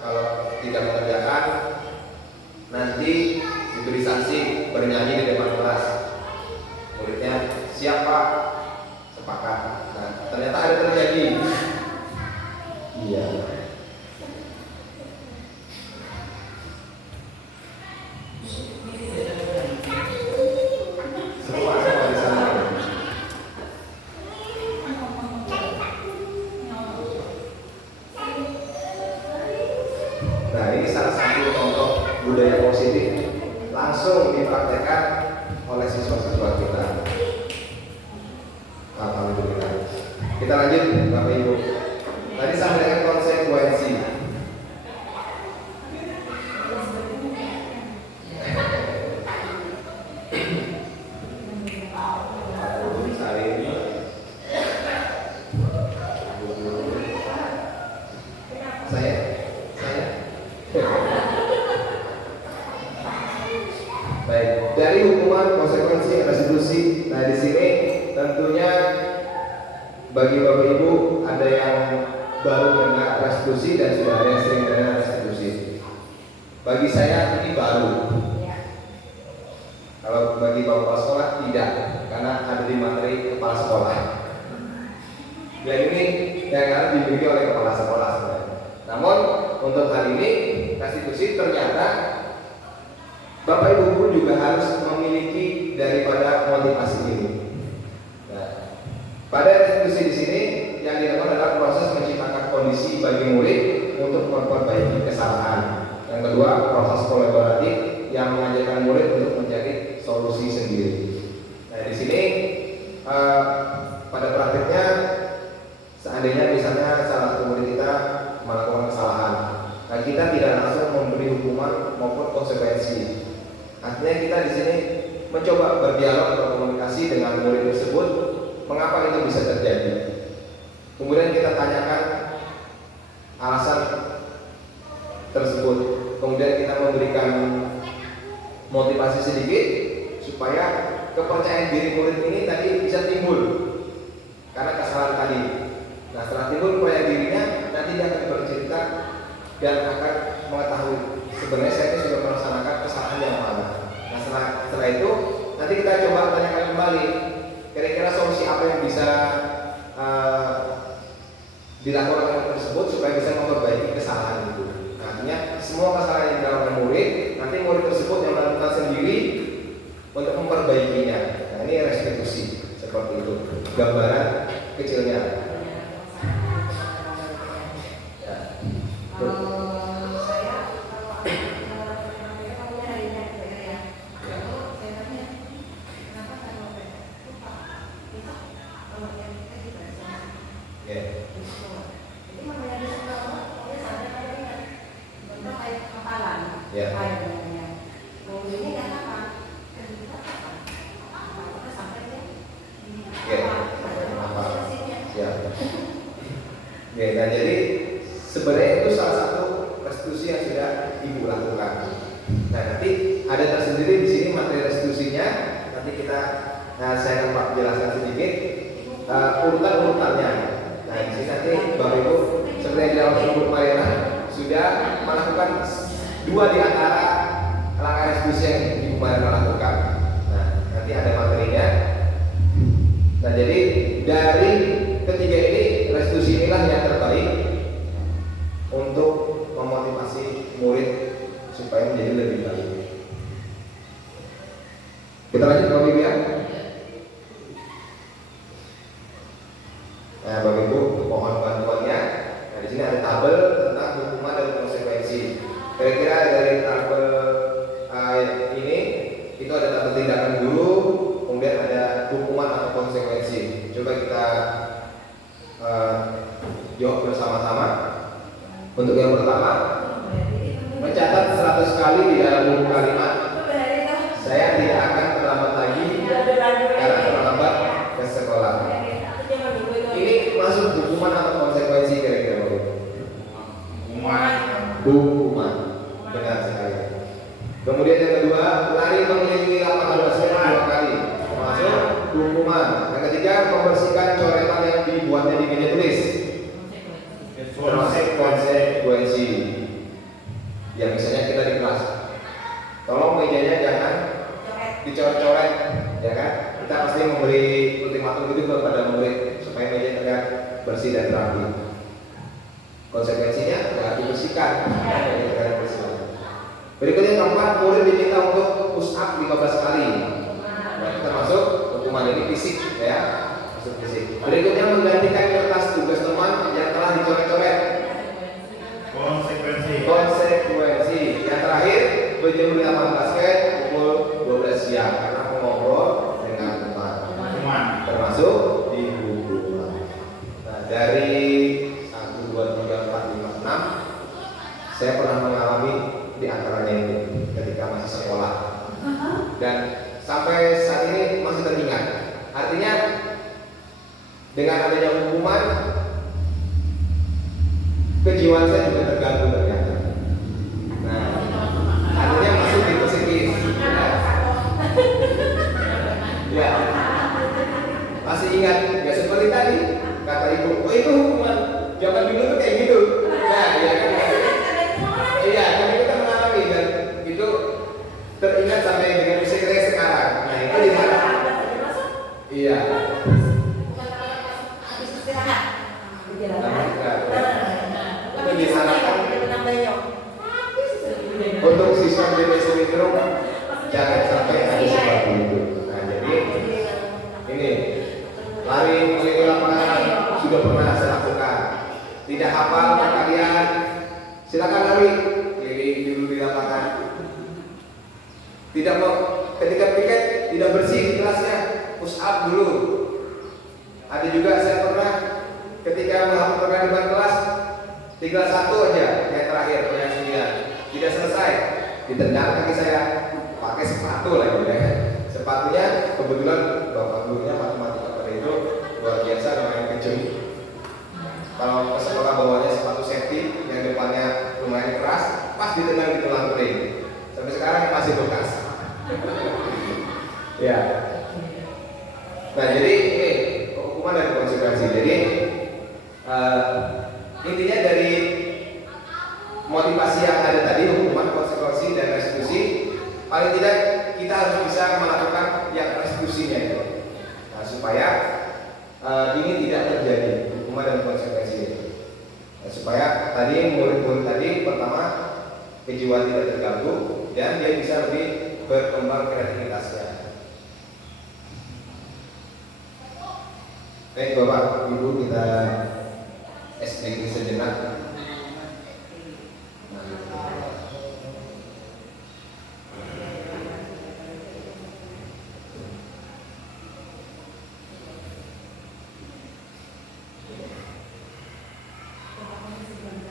kalau tidak mengerjakan, nanti diberi sanksi bernyanyi di depan kelas. Muridnya, siapa? Sepakat. Nah, ternyata ada terjadi. Iya. Semua di sana. Nah, ini salah satu contoh budaya positif langsung dipraktekkan oleh siswa-siswa kita. Alhamdulillah. Kita lanjut, Bapak Ibu. Tadi sampaikan konsekuensi. Baik, dari hukuman, konsekuensi, restitusi. Nah, di sini tentunya bagi Bapak Ibu ada yang baru dengar restitusi dan sudah ada yang sering dengar restitusi. Bagi saya ini baru. Kalau bagi Bapak sekolah tidak, karena ada di materi kepala sekolah. Dan ini yang harus dimiliki oleh kepala sekolah sebenarnya. Namun untuk hal ini restitusi ternyata Bapak Ibu guru juga harus memiliki daripada motivasi ini. Nah, pada restitusi di sini yang dilakukan adalah proses menciptakan kondisi bagi murid untuk memperbaiki kesalahan. Yang kedua, proses kolaboratif yang mengajarkan murid untuk mencari solusi sendiri. Nah, di sini pada praktiknya, seandainya misalnya salah satu murid kita melakukan kesalahan, nah kita tidak langsung memberi hukuman maupun konsekuensi. Artinya kita di sini mencoba berdialog, berkomunikasi dengan murid tersebut, mengapa itu bisa terjadi. Kemudian kita tanyakan alasan tersebut. Kemudian kita memberikan motivasi sedikit supaya kepercayaan diri murid ini tadi bisa timbul karena kesalahan tadi. Nah, setelah timbul kepercayaan dirinya, nanti dia akan bercerita dan akan mengetahui sebenarnya saya ini sudah melaksanakan kesalahan yang mana. Nah, setelah itu nanti kita coba tanyakan kembali kira-kira solusi apa yang bisa dilakukan oleh tersebut supaya bisa memperbaiki kesalahan itu. Nah, artinya semua kesalahan yang dilakukan murid, nanti murid tersebut yang melakukan sendiri untuk memperbaikinya. Nah, ini restitusi seperti itu gambaran kecilnya. Nah, jadi sebenarnya itu salah satu restitusi yang sudah Ibu lakukan. Nah, nanti ada tersendiri di sini materi restitusinya. Nanti saya akan jelaskan sedikit urutan-urutannya. Nah, di sini nanti Bapak Ibu dua di antara langkah restitusi yang Ibu Mariana lakukan. Nah, nanti ada materinya. Nah, jadi dari ketiga ini, restitusi inilah yang terbaik untuk memotivasi murid supaya menjadi lebih baik. Kita lanjut Bapak Ibu ya. Nah, Bapak Ibu, mohon bantuannya. Nah, di sini ada tabel tentang hukuman dan konsekuensi. Kira-kira dari tabel ini itu ada tabel tindakan dulu, kemudian ada hukuman atau konsekuensi. Coba kita jawab bersama-sama. Untuk yang pertama, mencatat 100 kali di dalam buku kalimat, saya tidak akan terlambat lagi karena terlambat ke sekolah. Ini masuk hukuman atau konsekuensi kira-kira? Hukuman. Benar sekali. Kemudian yang kedua, lari mengelilingi lapangan basket 2 kali, masuk hukuman. Yang ketiga, membersihkan coretan yang dibuatnya di meja tulis, termasuk konsekuensi. Ya misalnya kita di kelas, tolong mejanya jangan dicoret-coret, ya kan? Kita pasti memberi ultimatum itu kepada murid supaya meja terlihat bersih dan rapi. Konsekuensinya ya dibersihkan. Berikutnya keempat, murid diminta untuk push up 15 kali. Nah, kita masuk hukuman ini fisik, ya, masuk fisik. Berikutnya menggantikan kertas tugas teman yang telah dicoret-coret. Konsekuensi. Yang terakhir, berjemur di lapangan basket pukul 12 siang karena mengobrol dengan teman. Termasuk di hukuman. Nah, dari 1, 2, 3, 4, 5, 6 saya pernah mengalami di antaranya itu ketika masih sekolah dan sampai saat ini masih teringat. Artinya dengan adanya hukuman, kejiwaan saya juga terganggu ternyata. Nah, artinya masuk di psikis. Ya, masih ingat ya seperti tadi kata ibu, oh itu hukuman zaman dulu tuh kayak gitu. Nah, ya kan. Iya, tapi kita mengalami dan itu teringat sampai dengan usia kita sekarang. Nah, itu di mana? Iya. Itu diharapkan untuk siswa jenis mikro jangan sampai ada seperti itu. Nah, jadi ini lari keliling lapangan sudah pernah saya lakukan. Tidak hafal kalian, silakan lari keliling dulu di lapangan. Tidak mau ketika piket tidak bersih di kelasnya, push up dulu. Ada juga saya pernah ketika melakukan depan kelas tinggal 1 aja yang terakhir yang 9 tidak selesai, ditendang kaki saya pakai sepatu lagi ya. Sepatunya kebetulan bapak gurunya matematika pada itu luar biasa, lumayan kenceng. Kalau ke sekolah bawanya sepatu safety yang depannya lumayan keras, pas ditendang di tulang kering. Sampai sekarang masih bekas. Ya. Nah, jadi ini hukuman dan konsekuensi. Jadi intinya dari motivasi yang ada tadi, hukuman, konsekuensi, dan restitusi, paling tidak kita harus bisa melakukan yang restitusinya itu. Nah, supaya ini tidak terjadi hukuman dan konsekuensi itu. Nah, supaya tadi murid-murid tadi pertama kejiwaan tidak terganggu dan dia bisa lebih berkembang kreativitasnya. Baik Bapak Ibu, kita SDG sejenak.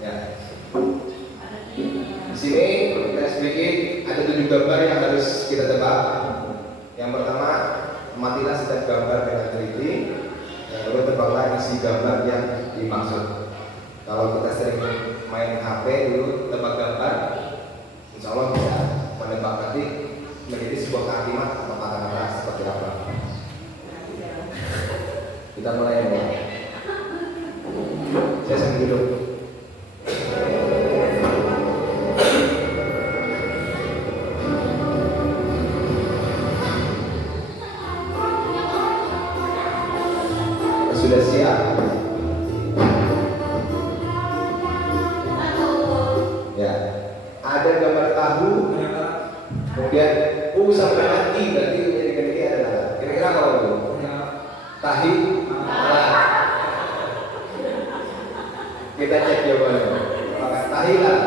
Ya. Di sini kita SDG ada 7 gambar yang harus kita tebak. Yang pertama, amatilah setiap gambar dengan teliti. Yang kedua, tebaklah isi gambar yang dimaksud. Kalau kita sering main HP dulu tebak gambar, insya Allah bisa menebak nanti menjadi sebuah kalimat atau kata-kata seperti apa. Kita mulai ya. Saya sambil duduk. Kemudian U sampai dengan I berarti menjadi I adalah kira-kira apa itu? Tahi malah. Kita cek jawabannya. Maka tahilah.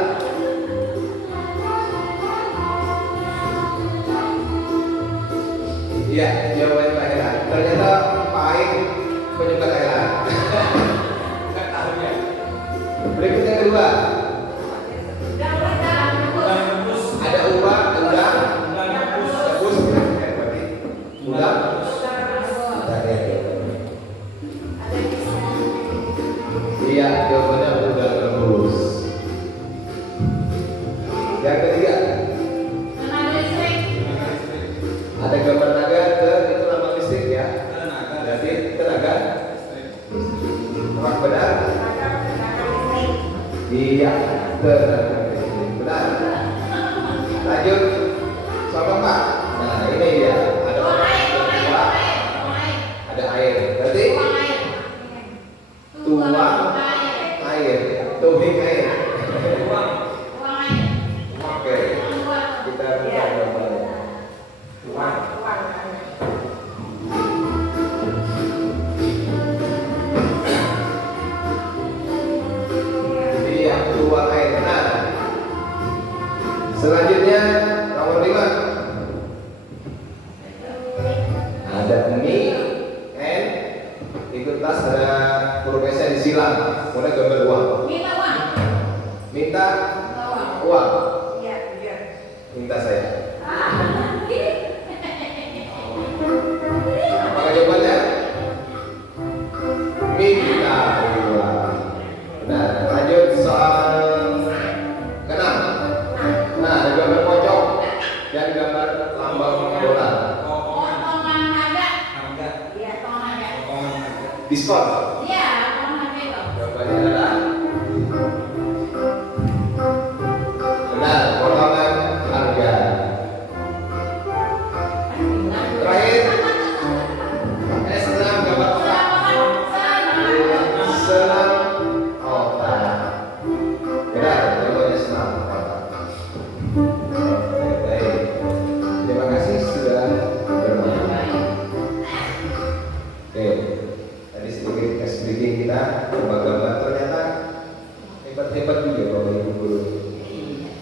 Iya, jawabannya tahilah. Ternyata Pak Aing penyuka tahilah. Nggak tahunya. Berikutnya kedua. Ada ubah, udang, rebus, berarti udang. Iya, jawabannya udang rebus. Yang ketiga, ada gambar naga, itu lambang listrik ya. Berarti tenaga. Orang benar? Iya, tenaga listrik. Benar. Lanjut, sama Pak. Nah ini dia, ada ada air. Berarti tuang air, tubing air. Oke, kita buka gambarnya. Iya, tuang air. Benar. Selanjutnya nomor 5. Ada mie, N, ikut tas ada huruf S nya disilang. Kemudian gambar uang. Minta uang. Minta saya. Apa jawabannya? Minta uang. Nah, lanjut soal ke-6. Nah, ada gambar pocong dan gambar lambang bola. Diskon. Jawabannya adalah benar, potongan harga. Terakhir, S6 gambar otak. Senam otak. Benar, jawabannya senam otak. Baik. Terima kasih sudah bermain. Oke. Tadi sedikit tes briefing kita coba gambar, ternyata hebat-hebat juga Bapak Ibu guru.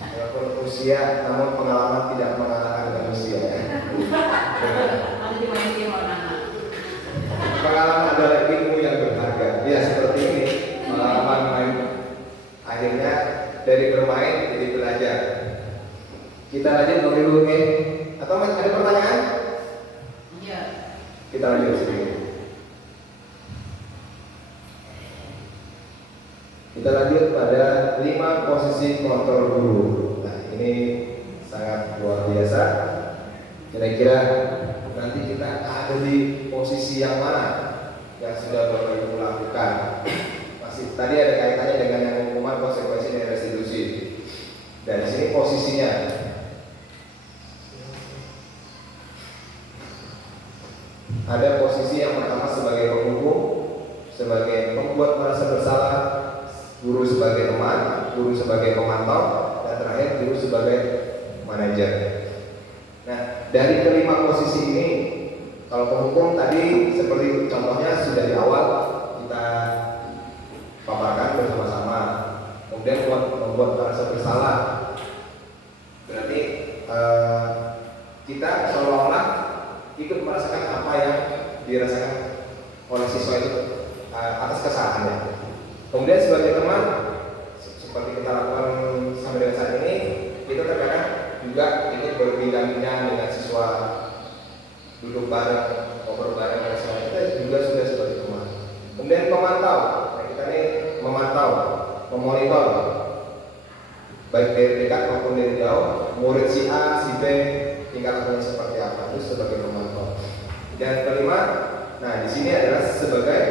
Walaupun usia, namun pengalaman tidak mengalahkan dengan usia. Pengalaman adalah ilmu yang berharga. Ya seperti ini, pengalaman main akhirnya dari bermain jadi belajar. Kita lanjut Bapak Ibu, oke? Atau ada pertanyaan? Iya. Kita lanjut sedikit. Kita lanjut pada 5 posisi kontrol guru. Nah ini sangat luar biasa. Kira-kira nanti kita ada di posisi yang mana yang sudah Bapak Ibu lakukan. Masih tadi ada kaitannya dengan yang hukuman konsekuensi dan restitusi. Dan di sini posisinya. Ada posisi yang pertama sebagai penghukum, sebagai pembuat merasa bersalah, guru sebagai teman, guru sebagai pemantau, dan terakhir guru sebagai manajer. Nah, dari kelima posisi ini, kalau penghukum tadi seperti contohnya sudah di awal kita paparkan bersama-sama. Kemudian membuat merasa bersalah, berarti kita seolah-olah ikut merasakan apa yang dirasakan oleh siswa itu atas kesalahannya. Kemudian sebagai teman, seperti kita lakukan sampai dengan saat ini, kita terkadang juga ikut berbincang-bincang dengan siswa, duduk bareng, ngobrol bareng dengan siswa, kita juga sudah sebagai teman. Kemudian pemantau, nah kita ini memantau, memonitor, baik dari dekat maupun dari jauh, murid si A, si B, tingkatannya seperti apa, itu sebagai pemantau. Dan kelima, nah di sini adalah sebagai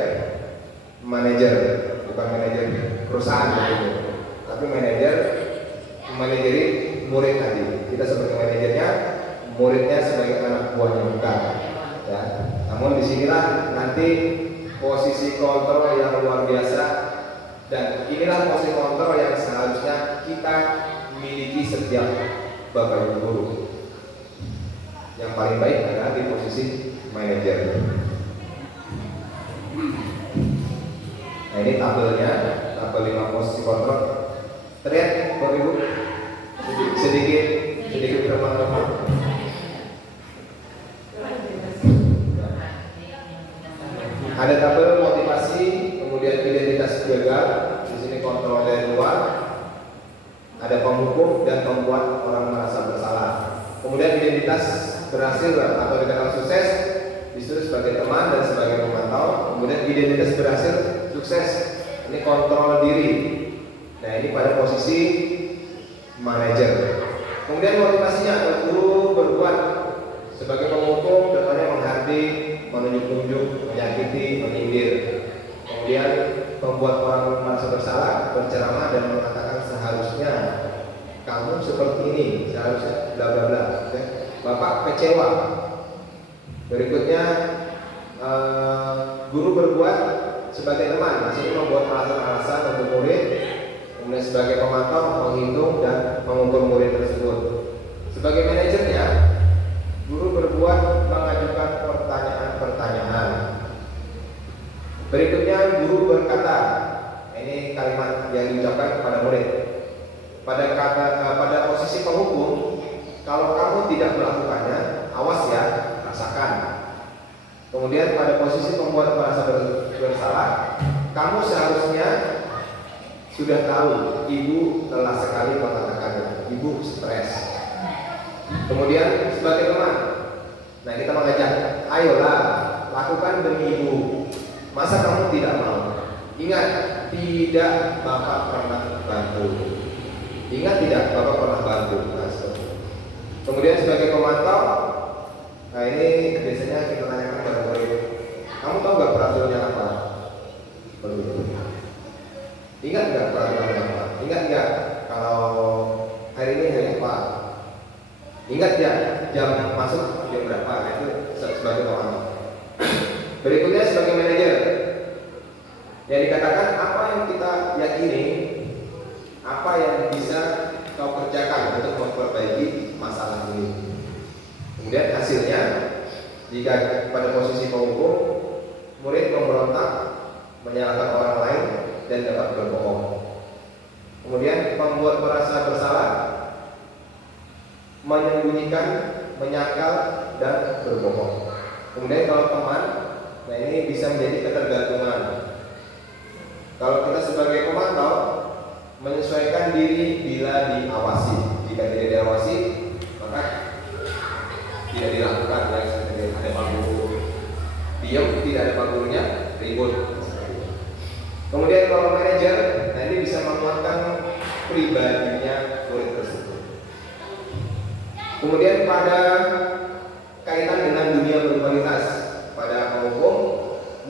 manajer. Bukan manajer perusahaan gitu, tapi manajeri murid tadi. Kita sebagai manajernya, muridnya sebagai anak buahnya bukan. Ya. Namun disinilah nanti posisi kontrol yang luar biasa, dan inilah posisi kontrol yang seharusnya kita miliki setiap Bapak Ibu guru. Yang paling baik adalah di posisi manajer. Nah ini tabelnya, tabel 5 posisi kontrol. Terlihat Bapak Ibu? Sedikit remang-remang. Ada tabel motivasi, kemudian identitas gagal. Di sini kontrol dari luar. Ada penghukum dan membuat orang merasa bersalah. Kemudian identitas berhasil atau dikatakan sukses disuruh sebagai teman dan sebagai pemantau. Kemudian identitas berhasil sukses, ini kontrol diri. Nah ini pada posisi manajer. Kemudian motivasinya atau guru berbuat sebagai penghukum, contohnya menghardik, menunjuk-nunjuk, menyakiti, menyindir. Kemudian membuat orang merasa bersalah, berceramah dan mengatakan seharusnya kamu seperti ini, seharusnya bla bla bla. Bapak kecewa. Berikutnya guru berbuat sebagai teman, maksudnya membuat alasan-alasan untuk murid. Kemudian sebagai pemantau menghitung dan mengukur murid tersebut. Sebagai manajernya, guru berbuat mengajukan pertanyaan-pertanyaan. Berikutnya guru berkata, ini kalimat yang diucapkan kepada murid. Pada posisi penghukum, kalau kamu tidak melakukannya, awas ya, rasakan. Kemudian pada posisi pembuat merasa bersalah, kamu seharusnya sudah tahu, ibu lelah sekali mengatakannya, ibu stres. Kemudian sebagai teman, nah kita mengajak, ayolah lakukan demi ibu. Masa kamu tidak mau? Ingat, tidak Bapak pernah bantu. Ingat tidak Bapak pernah bantu. Kemudian sebagai pemantau, nah ini biasanya kita tanyakan pada murid, kamu tahu nggak peraturannya apa? Ingat nggak peraturannya apa? Ingat nggak kalau hari ini hari apa? Ingat ya jam masuk jam berapa? Itu sebagai pemantau. Berikutnya sebagai manajer, yang dikatakan apa yang kita yakini, apa yang bisa kau kerjakan untuk memperbaiki masalah ini. Kemudian hasilnya, jika pada posisi penghukum, murid memberontak, menyalahkan orang lain dan dapat berbohong. Kemudian pembuat merasa bersalah, menyembunyikan, menyangkal dan berbohong. Kemudian kalau teman, nah ini bisa menjadi ketergantungan. Kalau kita sebagai pemantau, menyesuaikan diri bila diawasi. Jika tidak diawasi, maka tidak dilakukan. Ya, ada pak guru, diam, tidak ada pak gurunya, ribut. Kemudian kalau manajer, nah ini bisa menguatkan pribadinya murid tersebut. Kemudian pada kaitan dengan dunia berkualitas, pada penghukum,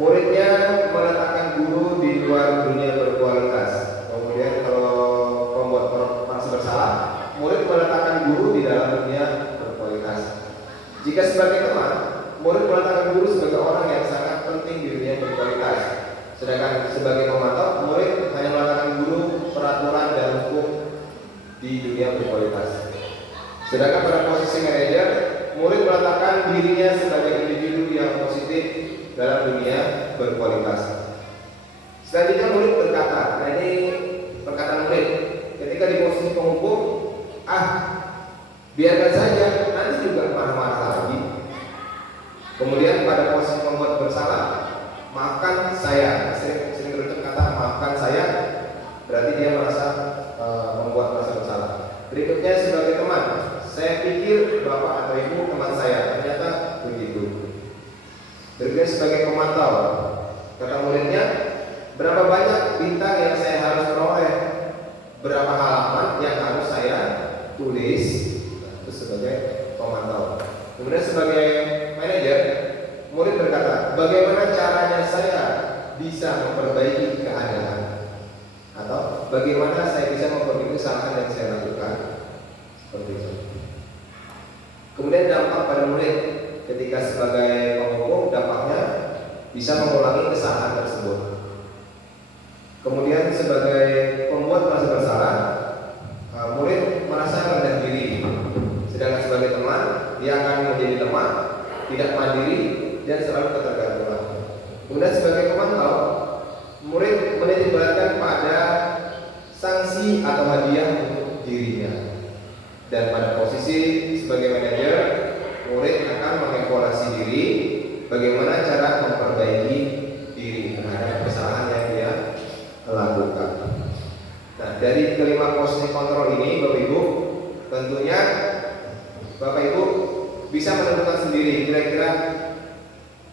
muridnya meletakkan guru di luar dunia berkualitas. Kemudian kalau pembuat merasa bersalah, murid meletakkan guru di dalam dunia berkualitas. Jika sebagai teman, murid meletakkan guru sebagai orang yang sangat penting di dunia berkualitas. Sedangkan sebagai pemantau, murid hanya meletakkan guru peraturan dan hukum di dunia berkualitas. Sedangkan pada posisi manajer, murid meletakkan dirinya sebagai individu yang positif dalam dunia berkualitas. Selanjutnya murid berkata, nah ini perkataan murid, ketika di posisi penghukum, biarkan saja, nanti juga marah-marah lagi. Kemudian pada posisi membuat bersalah, maafkan saya, sering berucap kata maafkan saya, berarti dia merasa membuat merasa bersalah. Berikutnya sebagai teman, saya pikir bapak atau ibu teman saya, ternyata begitu. Berikutnya sebagai pemantau, kata muridnya, berapa banyak bintang yang saya harus peroleh, berapa halaman yang harus saya tulis. Itu sebagai pemantau. Kemudian sebagai manajer, murid berkata, bagaimana caranya saya bisa memperbaiki keadaan, atau bagaimana saya bisa memperbaiki kesalahan yang saya lakukan. Seperti itu. Kemudian dampak pada murid ketika sebagai penghukum, dampaknya bisa mengulangi kesalahan tersebut. Kemudian sebagai pembuat merasa bersalah, murid merasa rendah diri. Sedangkan sebagai teman, dia akan menjadi atau hadiah untuk dirinya. Dan pada posisi sebagai manajer, murid akan mengevaluasi diri bagaimana cara memperbaiki diri terhadap kesalahan yang dia lakukan. Nah, dari kelima posisi kontrol ini, Bapak Ibu, tentunya Bapak Ibu bisa menentukan sendiri kira-kira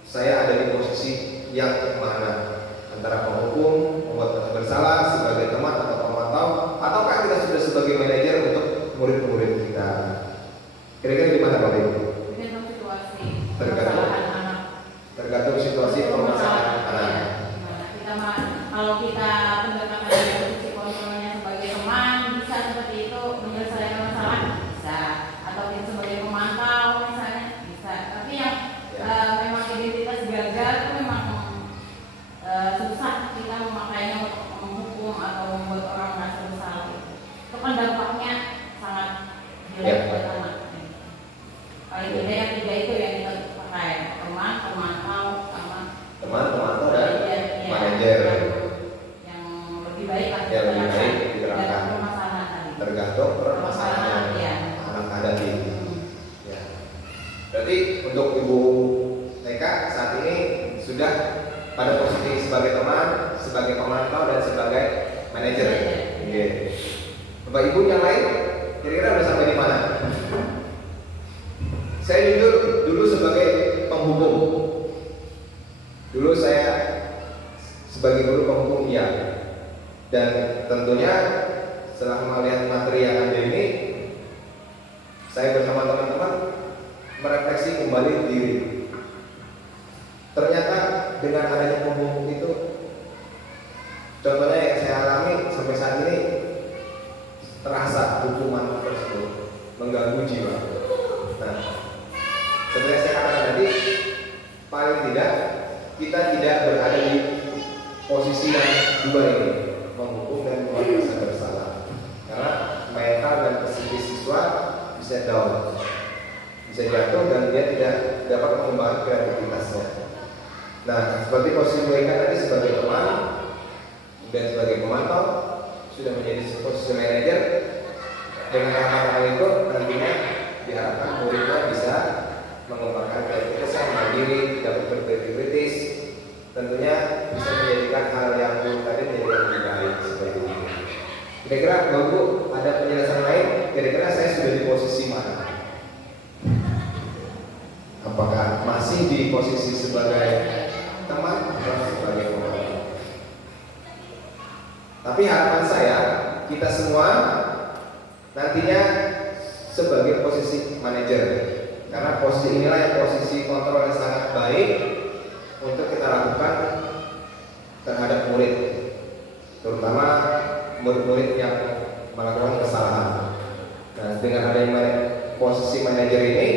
saya ada di posisi yang mana, antara penghukum, membuat bersalah, sebagai teman atau pemantau, ataukah kita sudah sebagai manajer untuk murid-murid kita. Kira-kira di mana Bapak Ibu? Tergantung situasi. Tergantung. Permasalahan anak. Tergantung situasi permasalahan anak. Gimana? Kalau kita pendekatan dari posisi kontrolnya sebagai teman bisa seperti itu menyelesaikan masalah bisa, atau kita sebagai pemantau misalnya bisa. Tapi yang memang identitas gagal itu memang susah kita memakainya untuk menghukum atau membuat orang merasa bersalah. Itu kan dampaknya sangat jelek buat anak. Paling tidak yang tiga itu yang kita pakai, teman, pemantau, sama Teman, pemantau, dan ya, manajer. yang lebih baik lah Yang lebih baik diterapkan. tergantung permasalahan tadi. Tergantung permasalahan ya. anak hadapi. Ya. Berarti untuk Ibu Eka saat ini sudah pada posisi sebagai teman, sebagai pemantau, dan sebagai manajer. Oke. Bapak Ibu yang lain kira-kira udah sampai di mana? Saya jujur dulu sebagai penghukum. Dulu saya sebagai guru penghukum iya. Dan tentunya setelah melihat materi yang ada ini, saya bersama teman-teman merefleksi kembali diri. Ternyata dengan adanya penghukum itu, contohnya yang saya alami sampai saat ini, terasa hukuman tersebut mengganggu jiwa. Nah, seperti yang saya katakan tadi, paling tidak kita tidak berada di posisi yang dua ini, menghukum dan membuat merasa bersalah. Karena mental dan psikis siswa bisa down, bisa jatuh, dan dia tidak dapat mengembangkan kreativitasnya. Nah, seperti posisi mereka tadi sebagai teman dan sebagai pemantau, sudah menjadi posisi manajer. Dengan hal-hal itu nantinya diharapkan muridnya bisa mengembangkan kreativitasnya, mandiri, dapat berpikir kritis, tentunya bisa menjadikan hal yang buruk tadi menjadi yang lebih baik seperti ini. Kira-kira Bapak ada penjelasan lain? Kira-kira saya sudah di posisi mana? Apakah masih di posisi sebagai teman atau sebagai pemantau? Tapi harapan saya kita semua nantinya sebagai posisi manajer, karena posisi inilah yang posisi kontrol yang sangat baik untuk kita lakukan terhadap murid, terutama murid-murid yang melakukan kesalahan. Nah, dengan adanya posisi manajer ini,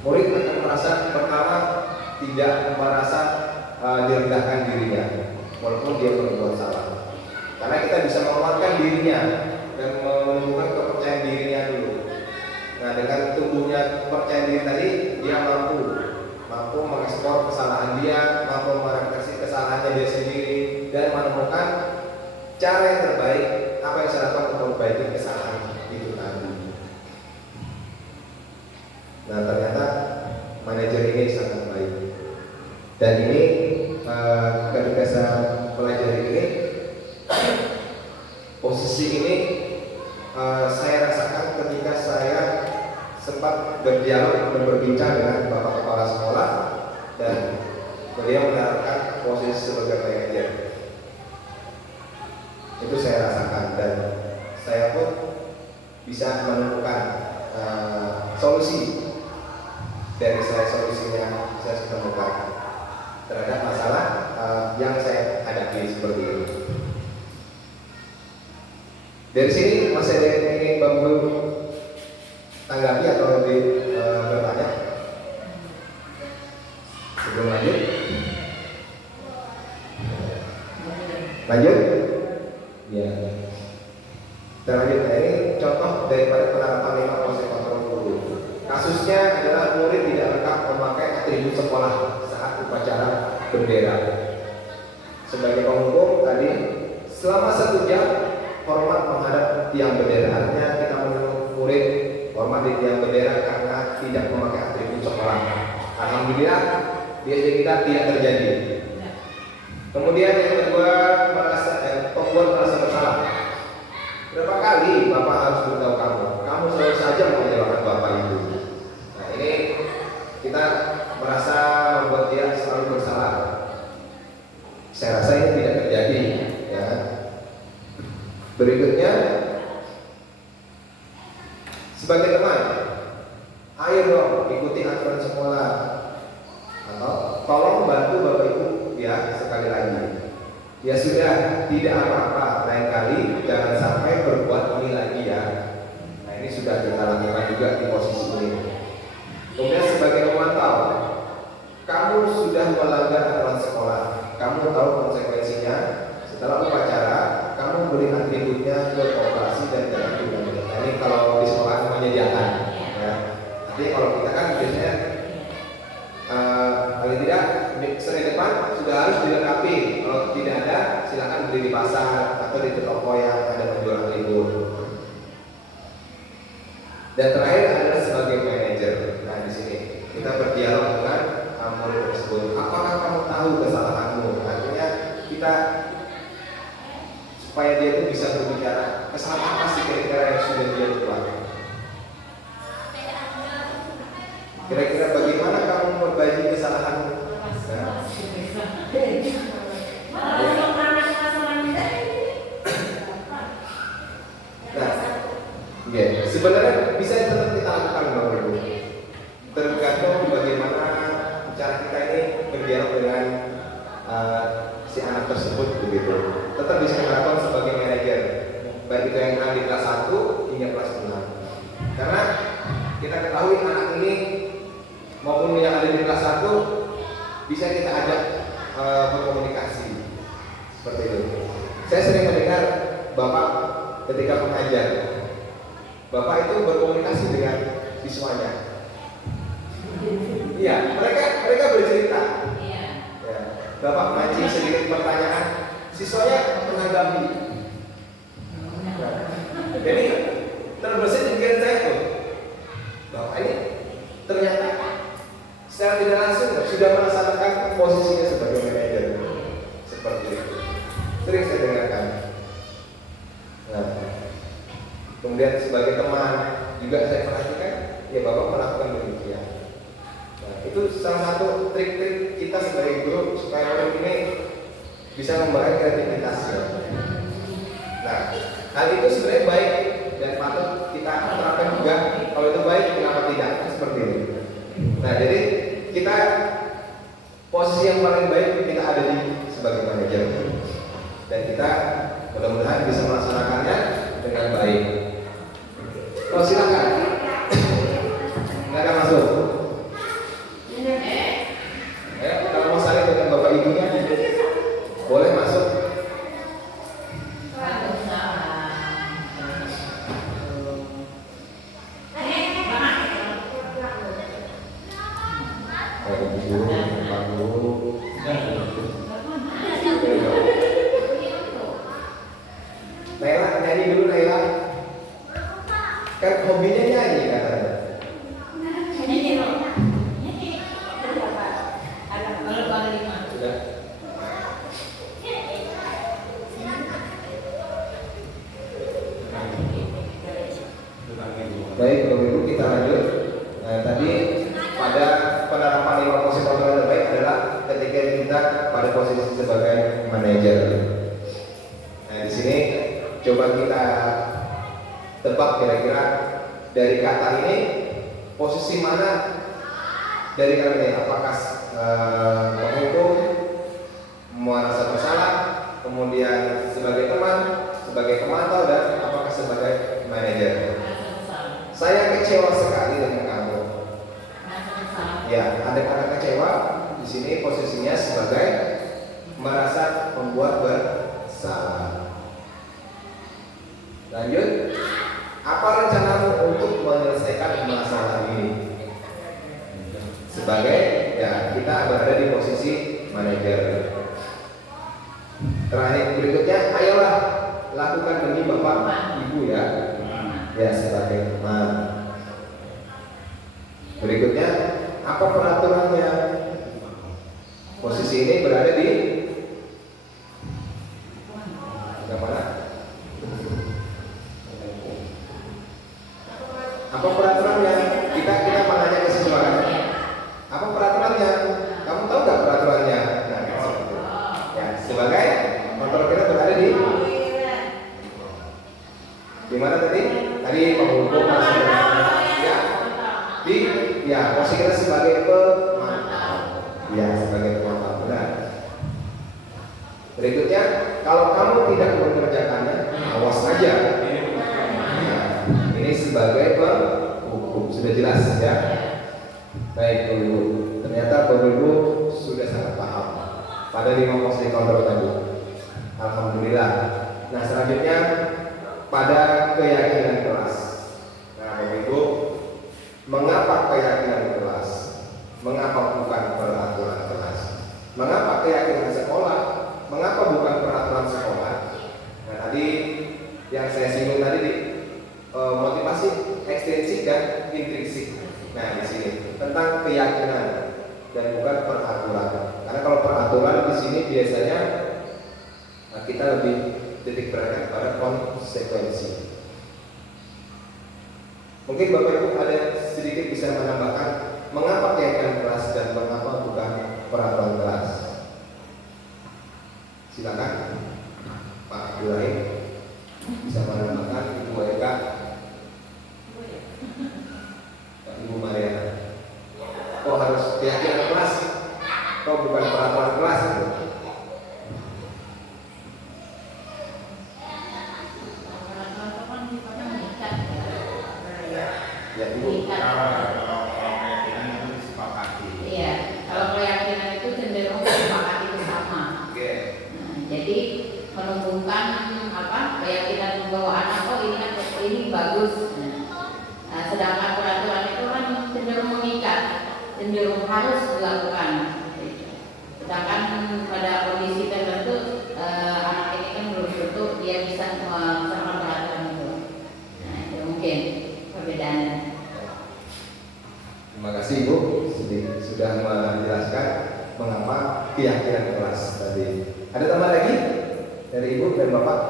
murid akan merasa pertama tidak merasa direndahkan dirinya, walaupun dia berbuat salah, karena kita bisa menguatkan dirinya dan menumbuhkan kepercayaan dirinya dulu. Nah, dengan tumbuhnya kepercayaan diri tadi, dia mampu mengekspor kesalahan dia, mampu merefleksi kesalahannya dia sendiri, dan menemukan cara yang terbaik apa yang saya lakukan untuk memperbaiki kesalahan itu tadi. Nah, ternyata manajer ini sangat baik, dan ini ketika saya pelajari ini, posisi ini saya rasakan ketika saya sempat berdialog dan berbincang dengan Bapak Kepala Sekolah, dan beliau menawarkan posisi sebagai manajer. Itu saya rasakan, dan saya pun bisa menemukan solusi dari solusinya saya temukan terhadap masalah yang saya hadapi seperti ini. Dari sini masih ada yang ingin Bapak tanggapi atau bertanya sebelum lanjut? Lanjut? Ya. Kita lanjut. Nah, ini contoh daripada penerapan 5 proses kontrol guru. Kasusnya adalah murid tidak lengkap memakai atribut sekolah saat upacara bendera. Sebagai penghukum tadi, selama 1 jam tiang bendera. Artinya kita menyuruh murid hormat di tiang bendera karena tidak memakai atribut sekolah. Alhamdulillah di SD kita tidak terjadi. Kemudian yang kedua, pembuat merasa bersalah. Berapa kali Bapak harus beritahu kamu selalu saja mengecewakan Bapak Ibu. Nah ini kita merasa membuat dia selalu bersalah. Saya rasa ini tidak terjadi, ya. Berikutnya, sebagai teman, ayo dong ikuti aturan sekolah, atau tolong bantu Bapak Ibu ya sekali lagi. Ya sudah, tidak apa-apa, lain kali jangan sampai berbuat ini lagi ya. Nah ini sudah kita lakukan juga di posisi ini. Kemudian sebagai pemantau, kamu sudah melanggar aturan sekolah, kamu tahu konsekuensinya. Setelah upacara, kamu beri atributnya ke koperasi dan jangan diulangi. Nah, ini kalau di sekolah menyediakan, ya. Tapi kalau kita kan biasanya paling tidak sering depan sudah harus dilengkapi. Kalau tidak ada, silakan beli di pasar atau di toko yang ada penjual atribut. Dan terakhir adalah sebagai manajer. Nah di sini kita berdialog dengan murid tersebut. Apakah kamu tahu kesalahanmu? Artinya kita supaya dia itu bisa berbicara kesalahan apa sih kira-kira yang sudah dia buat. Kira-kira bagaimana kamu memperbaiki kesalahanmu? Nah, sebenarnya bisa tetap kita lakukan Bapak Ibu. Tergantung bagaimana cara kita ini berdialog dengan si anak tersebut begitu. Tetap bisa dilakukan sebagai manajer, baik itu yang di kelas 1 hingga kelas 6. Karena kita ketahui anak ini maupun yang ada di kelas 1 bisa kita ajak berkomunikasi seperti itu. Saya sering mendengar Bapak ketika mengajar, Bapak itu berkomunikasi dengan siswanya. Iya, mereka bercerita. Ya, Bapak mancing sedikit pertanyaan, siswanya menanggapi. Nah, jadi terbesit di pikiran saya tuh, Bapak ini ternyata secara tidak langsung sudah merasakan posisinya sebagai manajer. Seperti itu. Sering saya dengarkan. Nah, kemudian sebagai teman juga saya perhatikan, ya Bapak melakukan demikian. Nah, itu salah satu trik-trik kita sebagai guru supaya orang ini bisa membangun kreativitasnya. Nah, hal itu sebenarnya baik dan patut kita terapkan juga. Kalau itu baik, kenapa tidak? Seperti ini. Nah, jadi kita posisi yang paling baik kita ada di sebagai manajer, dan kita mudah-mudahan bisa melaksanakannya dengan baik. Oh silakan, silakan masuk. Kalau mau saling dengan bapak ibunya, boleh masuk. Laila, nyanyi dulu Laila. Kan hobinya nyanyi katanya. Sudah. Baik, Bapak Ibu kita lanjut. Nah, tadi pada penerapan 5 posisi kontrol yang terbaik adalah ketika kita pada posisi sebagai manajer. Nah, di sini coba kita tebak kira-kira dari kata ini posisi mana dari kata ini, apakah penghukum, merasa bersalah, kemudian sebagai teman, sebagai pemantau, dan apakah sebagai manajer. Saya kecewa sekali dengan kamu. Ya, ada kata kecewa di sini posisinya sebagai merasa membuat bersalah. Lanjut, apa rencanamu untuk menyelesaikan masalah ini? Sebagai ya kita berada di posisi manajer. Terakhir berikutnya, ayolah lakukan demi Bapak Ibu ya. Ya, sebagai teman. Berikutnya, apa peraturannya? Posisi ini berada di mana? Apa peraturannya? Kita menanya ke siswa kan? Apa peraturannya? Kamu tahu nggak peraturannya? Nah, seperti itu. Ya, sebagai kontrol kita berada di mana tadi? Tadi penghubung ya. Ya, posisi kita sebagai pemantau. Ya, sebagai pemantau, benar. Berikutnya, kalau kamu tidak mengerjakannya, awas saja. Nah, ini sebagai penghukum, sudah jelas ya. Baik, Ibu. Ternyata Ibu sudah sangat paham pada 5 posisi kontrol tadi. Alhamdulillah. Nah, selanjutnya pada keyakinan kelas. Nah, Ibu, mengapa keyakinan kelas? Mengapa bukan peraturan kelas? Mengapa keyakinan sekolah? Mengapa bukan peraturan sekolah? Nah, tadi yang saya singgung tadi motivasi ekstrinsik dan intrinsik. Nah, di sini tentang keyakinan dan bukan peraturan. Karena kalau peraturan di sini biasanya kita lebih titik beratkan pada konsekuensi. Mungkin Bapak Ibu ada sedikit bisa menambahkan mengapa keyakinan kelas dan mengapa bukan peraturan kelas. Silakan Pak Ibrahim bisa menambahkan, Ibu Eka, Ibu Maria. Kok harus keyakinan kelas? Kok bukan peraturan kelas? Ya, Ibu. Kalau keyakinan itu disepakati. Iya, kalau keyakinan itu cenderung disepakati bersama. Oke. Nah, jadi menumbuhkan keyakinan bahwa anak ini bagus. Nah, sedangkan peraturan itu kan cenderung mengikat, cenderung harus dilakukan. Sedangkan pada kondisi tertentu anak ini kan belum tentu dia bisa melaksanakan peraturan itu. Nah, itu mungkin perbedaannya. Terima kasih Ibu sudah menjelaskan mengapa keyakinan kelas tadi. Ada tambahan lagi dari Ibu dan Bapak?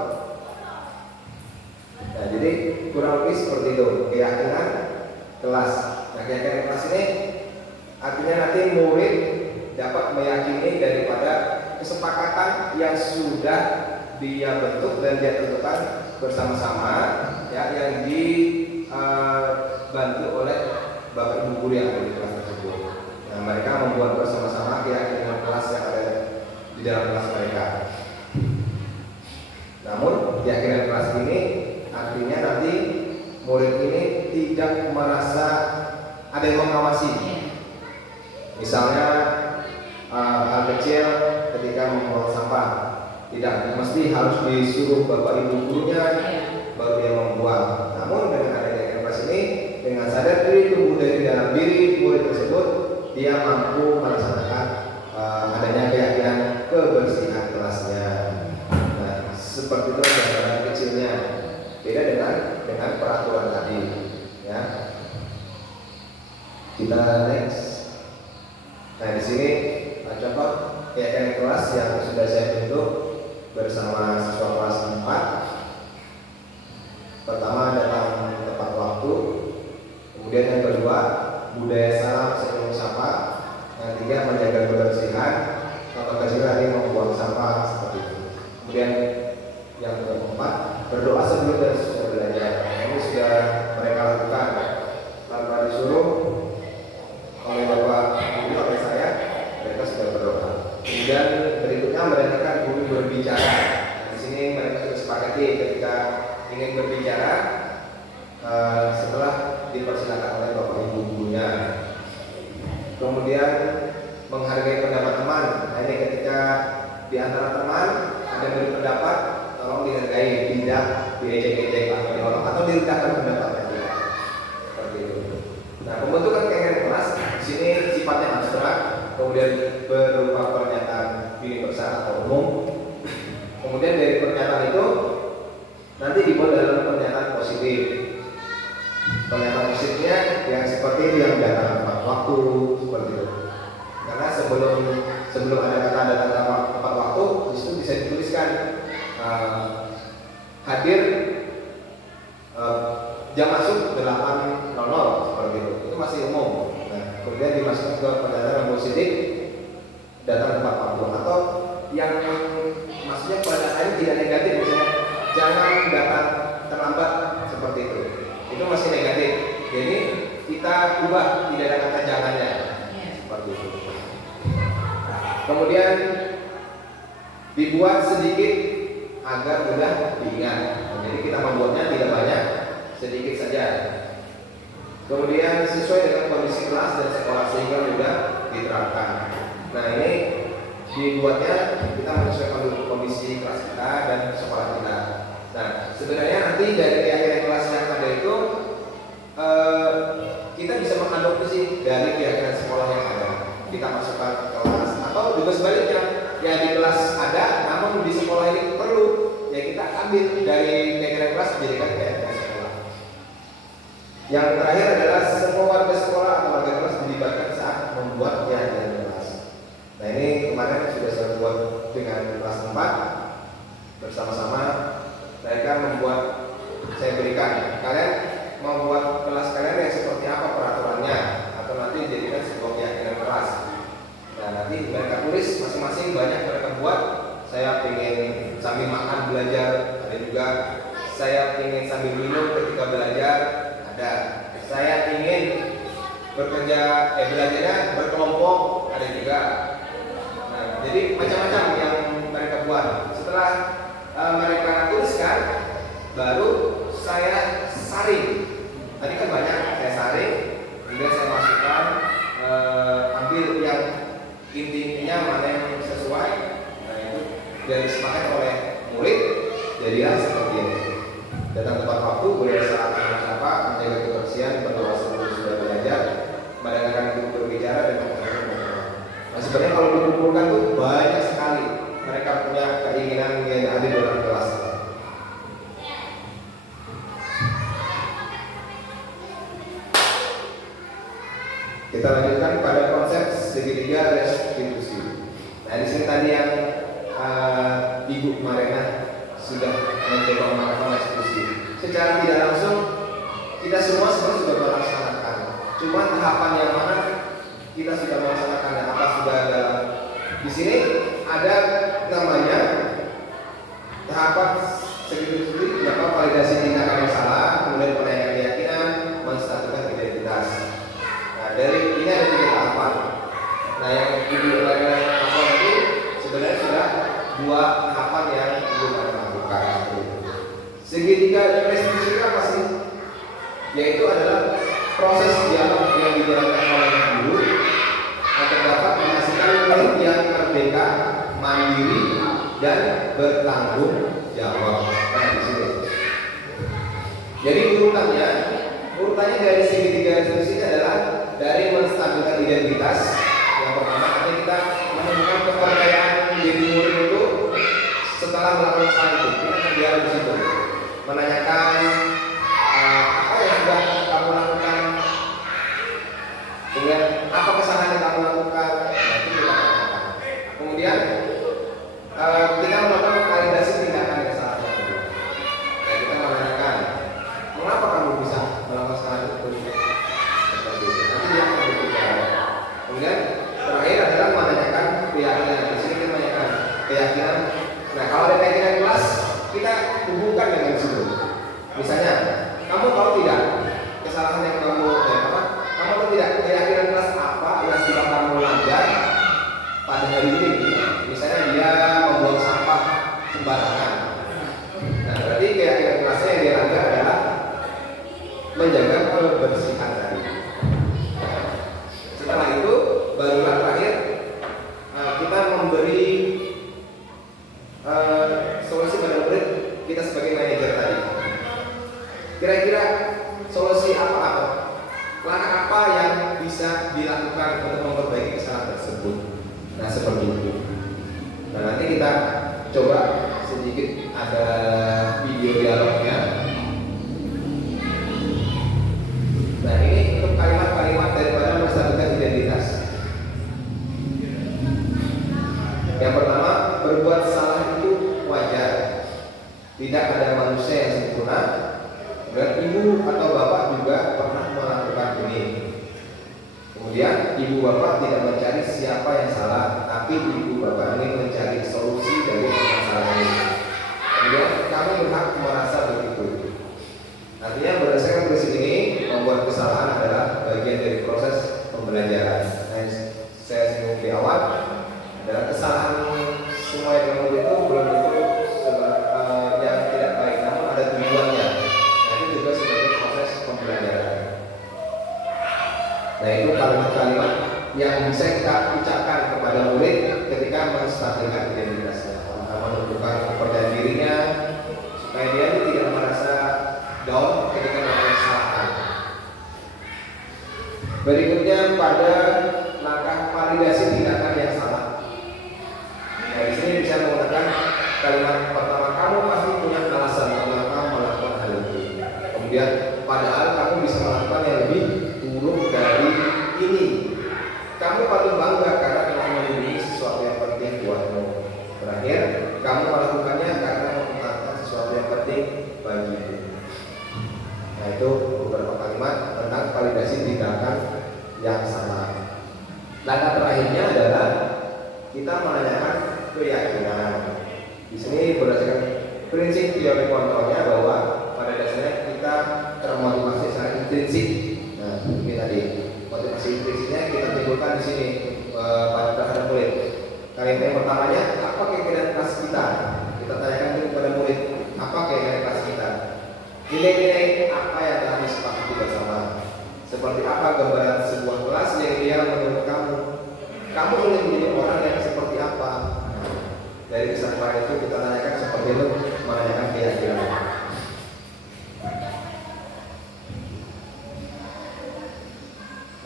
Nah, jadi kurang lebih seperti itu keyakinan kelas. Nah, keyakinan kelas ini artinya nanti murid dapat meyakini daripada kesepakatan yang sudah dia bentuk dan dia tentukan bersama-sama, ya, yang dibantu oleh Bapak Ibu guru yang ada di kelas tersebut. Nah, mereka membuat bersama-sama keyakinan kelas yang ada di dalam kelas mereka. Namun keyakinan kelas ini artinya nanti murid ini tidak merasa ada yang mengawasi. Misalnya hal kecil ketika membuang sampah, tidak mesti harus disuruh Bapak Ibu gurunya baru dia membuang. Namun dengan adanya keyakinan kelas ini, dengan sadar diri tumbuh dari dalam diri murid tersebut, dia mampu melaksanakan adanya keyakinan kebersihan kelasnya. Nah, seperti itu gambaran kecilnya. Beda dengan peraturan tadi, ya. Kita next. Nah, di sini contoh keyakinan kelas yang sudah saya bentuk bersama siswa kelas 4. Pertama, datang tepat waktu. Kemudian yang kedua, budaya salam sebelum sapa. Yang ketiga, menjaga kebersihan. Contoh kecil tadi membuang sampah seperti itu. Kemudian yang keempat, berdoa sebelum dan sesudah belajar. Ini sudah mereka lakukan tanpa disuruh oleh Bapak Ibu, oleh saya. Mereka sudah berdoa. Kemudian berikutnya mereka kan guru berbicara. Nah, di sini mereka sudah sepakati ketika ingin berbicara setelah dipersilakan oleh Bapak Ibu gurunya. Kemudian menghargai pendapat teman. Nah, ini ketika di antara teman ada yang berpendapat, tolong dihargai, tidak diejek-ejek atau diolok atau direndahkan pendapatnya juga. Seperti itu. Nah, pembentukan keyakinan kelas di sini sifatnya abstrak, kemudian berupa pernyataan universal atau umum. Kemudian dari pernyataan itu nanti dibuat dalam pernyataan positif. Pernyataan positifnya yang seperti itu, yang datang tepat waktu, seperti itu. Karena sebelum ada kata datang tepat waktu, itu bisa dituliskan hadir jam masuk 8.00 seperti itu masih umum. Nah, kemudian dimasukkan ke pernyataan positif datang tepat waktu, atau yang maksudnya pernyataan tidak negatif, misalnya jangan datang terlambat seperti itu masih negatif. Jadi kita ubah, tidak ada kata jangannya, seperti itu. Kemudian dibuat sedikit agar mudah diingat. Jadi kita membuatnya tidak banyak, sedikit saja. Kemudian sesuai dengan kondisi kelas dan sekolah sehingga mudah diterapkan. Nah, ini dibuatnya kita menyesuaikan kondisi kelas kita dan sekolah kita. Nah, sebenarnya nanti dari keyakinan kelas yang ada itu kita bisa mengadopsi dari keyakinan sekolah yang ada. Kita masukkan ke kelas, atau juga sebaliknya, ya di kelas ada, namun di sekolah ini perlu, ya kita ambil dari keyakinan kelas menjadikan keyakinan sekolah. Yang terakhir adalah semua warga sekolah atau warga kelas dilibatkan saat membuat keyakinan kelas. Nah, ini kemarin sudah saya buat dengan kelas 4 bersama-sama. Mereka membuat, saya berikan kalian membuat kelas kalian yang seperti apa peraturannya, atau nanti dijadikan sebuah keyakinan kelas. Nah, nanti mereka tulis masing-masing, banyak mereka buat. Saya ingin sambil makan belajar, ada juga. Saya ingin sambil minum ketika belajar, ada. Saya ingin bekerja, belajarnya berkelompok, ada juga. Nah, jadi macam-macam yang mereka buat. Setelah mereka tuliskan, baru saya saring. Tadi kan banyak, saya saring, kemudian saya masukkan, ambil yang intinya mana yang sesuai. Nah, itu dan disepakati oleh murid, jadilah seperti ini. Datang tepat waktu, bersaat apa, menjaga kebersihan, berdoa sebelum sudah belajar, mendengarkan guru berbicara dan mengumpulkan. Nah, sebenarnya kalau dikumpulkan tuh banyak sekali. Mereka punya keinginan yang ada dalam kelas. Kita lanjutkan pada konsep segitiga restitusi. Nah, di sini tadi yang Ibu Marena sudah mencoba melakukan restitusi. Secara tidak langsung kita semua sebenarnya sudah melaksanakan. Cuma tahapan yang mana kita sudah melaksanakan, apa sudah ada di sini ada namanya tahapan segitiga, apa validasi tindakan yang salah, kemudian penilaian keyakinan, menstatuskan identitas. Nah, dari ini ada 3 tahapan. Nah, yang Ibu Marena lakukan itu sebenarnya sudah 2 tahapan yang belum ada lakukan. Segitiga restitusi itu apa sih? Yaitu adalah proses dialog yang dijalankan oleh guru agar dapat menghasilkan murid yang merdeka, mandiri, dan bertanggung jawab. Nah, di sini. Jadi urutannya dari segitiga restitusi adalah dari menstabilkan identitas. Yang pertama, kita menemukan kepercayaan diri murid itu setelah melakukan hal itu. Kita berdialog di situ, menanyakan apa yang sudah kamu lakukan, kemudian apa kesalahan yang kamu lakukan. Nah, itu kita lakukan. Kemudian kita melakukan validasi tindakan kesalahan itu. Nah, kita menanyakan mengapa kamu bisa melakukan kesalahan itu. Seperti itu. Nanti dia akan berbicara. Kemudian terakhir adalah menanyakan keyakinan. Di sini kita menanyakan keyakinan. Nah, kalau ada keyakinan kelas, kita hubungkan dengan situ. Misalnya, kamu tahu tidak kesalahan yang kamu kamu tahu tidak keyakinan kelas apa yang sudah kamu langgar pada hari ini? Misalnya dia membuang sampah sembarangan. Nah, berarti keyakinan kelasnya yang dia langgar adalah menjaga kebersihan tadi. Setelah itu, barulah terakhir kita memberi solusi pada murid kita sebagai manajer tadi. Kira-kira solusi apa? Langkah apa yang bisa dilakukan untuk memperbaiki kesalahan tersebut? Nah, seperti itu. Nah, nanti kita coba sedikit ada video video dialognya. Nah, ini untuk kalimat-kalimat daripada menstabilkan identitas. Yang pertama, berbuat salah itu wajar. Tidak ada manusia yang sempurna. Dan ibu atau bapak juga pernah melakukan ini. Kemudian ibu bapak tidak mencari siapa yang salah, tapi ibu bapak ini mencari solusi dari masalah ini. Kemudian kamu berhak merasa begitu. Artinya berdasarkan prinsip ini, membuat kesalahan adalah bagian dari proses pembelajaran. Nah, saya singgung di awal adalah kesalahan semua yang kamu itu belum tentu yang tidak baik, namun ada tujuannya. Nah, itu juga sebagai proses pembelajaran. Nah, itu kalimat-kalimat yang bisa kita ucapkan kepada murid ketika menstabilkan identitasnya, menentukan kepercayaan dirinya, supaya dia tidak merasa down ketika melakukan kesalahan. Berikutnya pada langkah validasi tindakan yang salah. Nah, di sini bisa menggunakan kalimat pertama, kamu pasti punya alasan mengapa melakukan hal itu. Kemudian, padahal kamu bisa melakukan yang lebih buruk dari ini. Kamu patut bangga karena telah melindungi sesuatu yang penting buatmu. Terakhir, kamu melakukannya karena mengungkapkan sesuatu yang penting bagimu. Nah, itu beberapa kalimat tentang validasi tindakan yang salah. Langkah terakhirnya adalah kita menanyakan keyakinan. Di sini berdasarkan prinsip teori kontrolnya bahwa pada dasarnya kita termotivasi secara intrinsik. Nah, ini tadi motivasi intrinsiknya kita timbulkan di sini pada terhadap murid. Kalimat yang pertamanya, apa keinginan kelas kita? Kita tanyakan dulu kepada murid, apa keinginan kelas kita? Nilai-nilai apa yang telah disepakati bersama? Seperti apa gambaran sebuah kelas yang ideal menurut kamu? Kamu ingin menjadi orang yang seperti apa? Dari kesempatan itu kita tanyakan seperti itu, menanyakan keyakinan.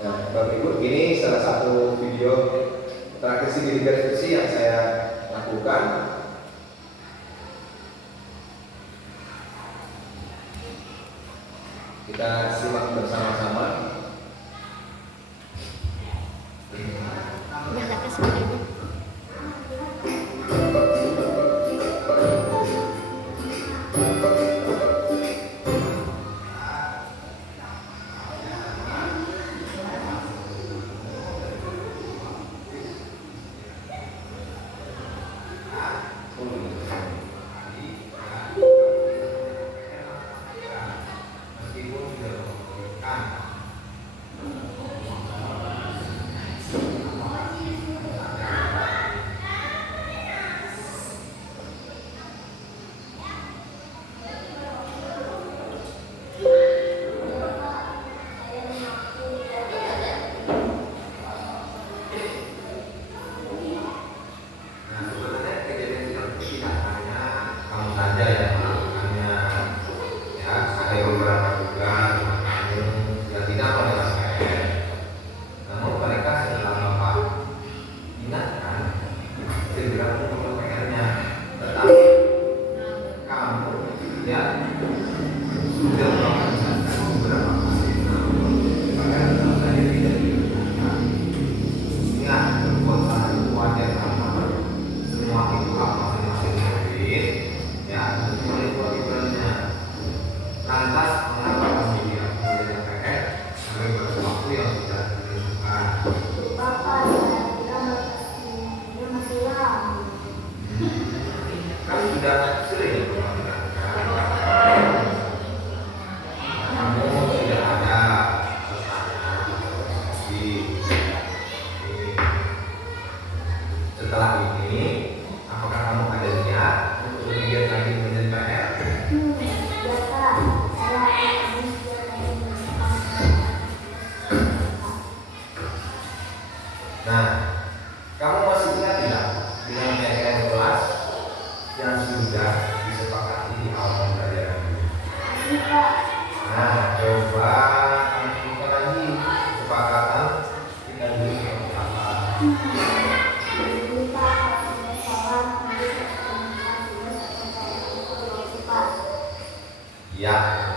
Nah, Bapak Ibu, ini salah satu video terakhir studi diskusi yang saya lakukan. Kita simak bersama-sama.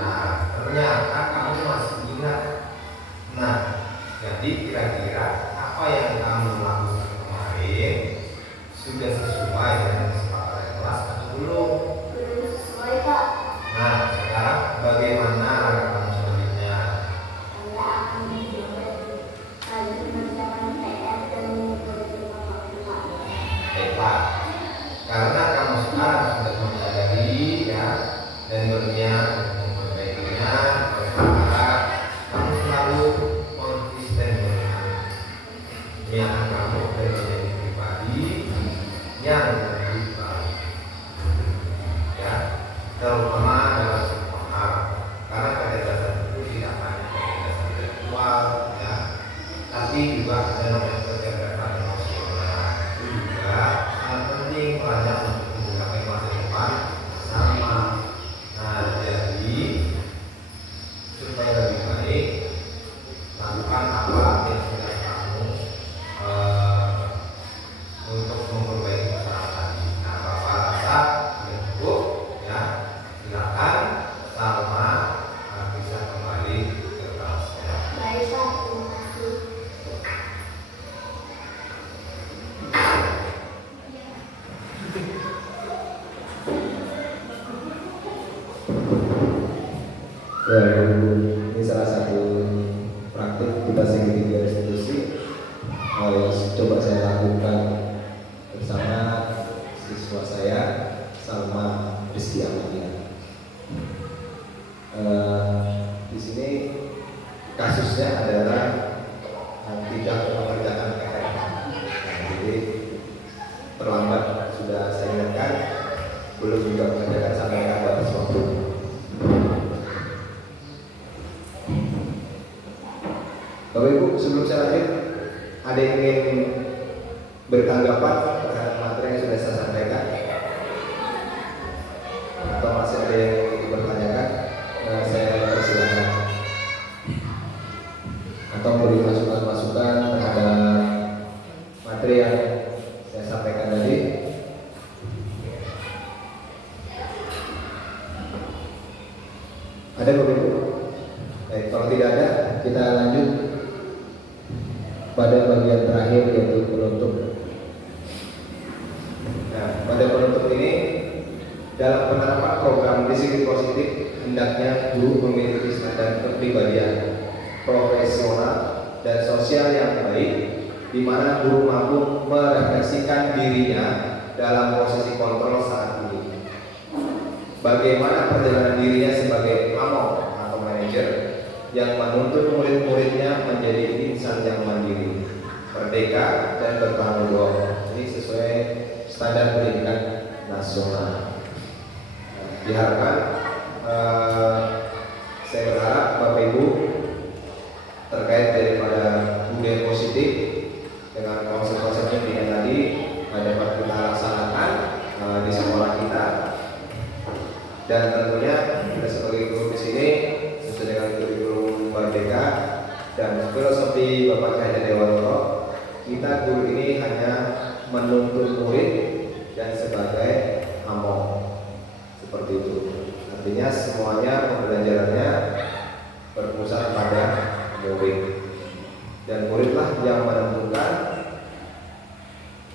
Nah, ternyata kamu masih ingat. Nah, jadi kira-kira apa yang kamu lakukan kemarin sudah sesuai dengan kesepakatan kelas atau belum? Belum sesuai Pak. Nah, sekarang bagaimana langkah kamu selanjutnya? Saya akan mencoba lagi mengerjakan PR dan mengumpulkan waktu Pak. Baiklah, karena kamu sekarang sudah menyadari ya dan berniat untuk memperbaikinya, maka kamu selalu konsisten dengan niatan kamu dan menjadi pribadi yang lebih baik. Ya, terutama dalam semua hal, karena kecerdasan itu tidak hanya kecerdasan intelektual, ya, tapi juga ada namanya kecerdasan emosional. Itu juga sangat penting pelajar untuk menggunakan masa depan sama. Nah, jadi supaya lebih baik, lakukan apa yang sudah kamu untuk memperbaiki masalah tadi. Nah, Bapak rasa sudah cukup, ya. Silakan Salma bisa kembali ke kelasnya. Baik Pak, terima kasih. Ya, ini salah satu praktik kita segitiga restitusi yang coba saya lakukan bersama siswa saya Salma Rizky Amalia. Di sini kasusnya adalah tidak mengerjakan PR. Jadi terlambat sudah saya ingatkan, belum juga mengerjakan sampai batas waktu. Bapak Ibu, sebelum saya lanjut, ada yang ingin bertanggapan terhadap materi yang sudah saya sampaikan? Atau masih ada yang ingin bertanyakan? Saya persilakan. Atau beri masukan-masukan terhadap materi yang saya sampaikan tadi? Ada Bapak Ibu? Baik, kalau tidak ada, kita lanjut pada bagian terakhir yaitu penutup. Nah, pada penutup ini dalam penerapan program disiplin positif hendaknya guru memiliki standar kepribadian profesional dan sosial yang baik, di mana guru mampu merefleksikan dirinya dalam posisi kontrol saat ini. Bagaimana perjalanan dirinya sebagai among atau manajer yang menuntut murid-muridnya menjadi insan yang mandiri, merdeka, dan bertanggung jawab. Ini sesuai standar pendidikan nasional. Diharapkan saya berharap Bapak Ibu terkait daripada budaya positif dengan konsep-konsep yang tadi dapat kita laksanakan di sekolah kita, dan tentunya kita sebagai guru di sini sesuai dengan kurikulum Merdeka dan filosofi Bapak Cahaya Dewantoro, kita guru ini hanya menuntut murid dan sebagai among, seperti itu. Artinya semuanya pembelajarannya berpusat pada murid, dan muridlah yang menentukan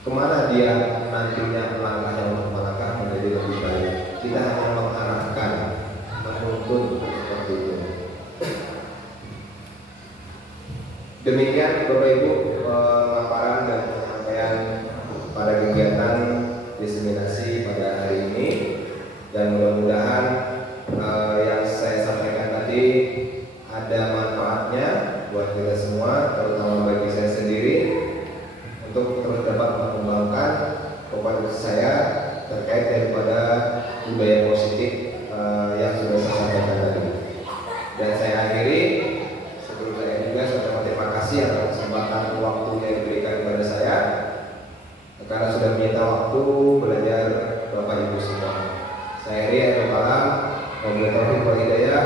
kemana dia nantinya langkahnya untuk melangkah menjadi lebih baik. Kita hanya mengarahkan, menuntun, seperti itu. Demikian Bapak Ibu pemaparan dan penyampaian pada kegiatan diseminasi pada hari ini, dan mudah-mudahan yang saya sampaikan tadi ada manfaatnya buat kita semua, terutama bagi saya sendiri, untuk terus dapat mengembangkan kompetensi saya terkait daripada budaya positif yang sudah saya sampaikan tadi. Dan saya akhiri, sebelum saya juga saya terima kasih atas kesempatan waktu yang diberikan kepada saya, karena sudah menyita waktu belajar Bapak Ibu semua. Saya Ria Kalam, Wabillahi taufiq wal hidayah.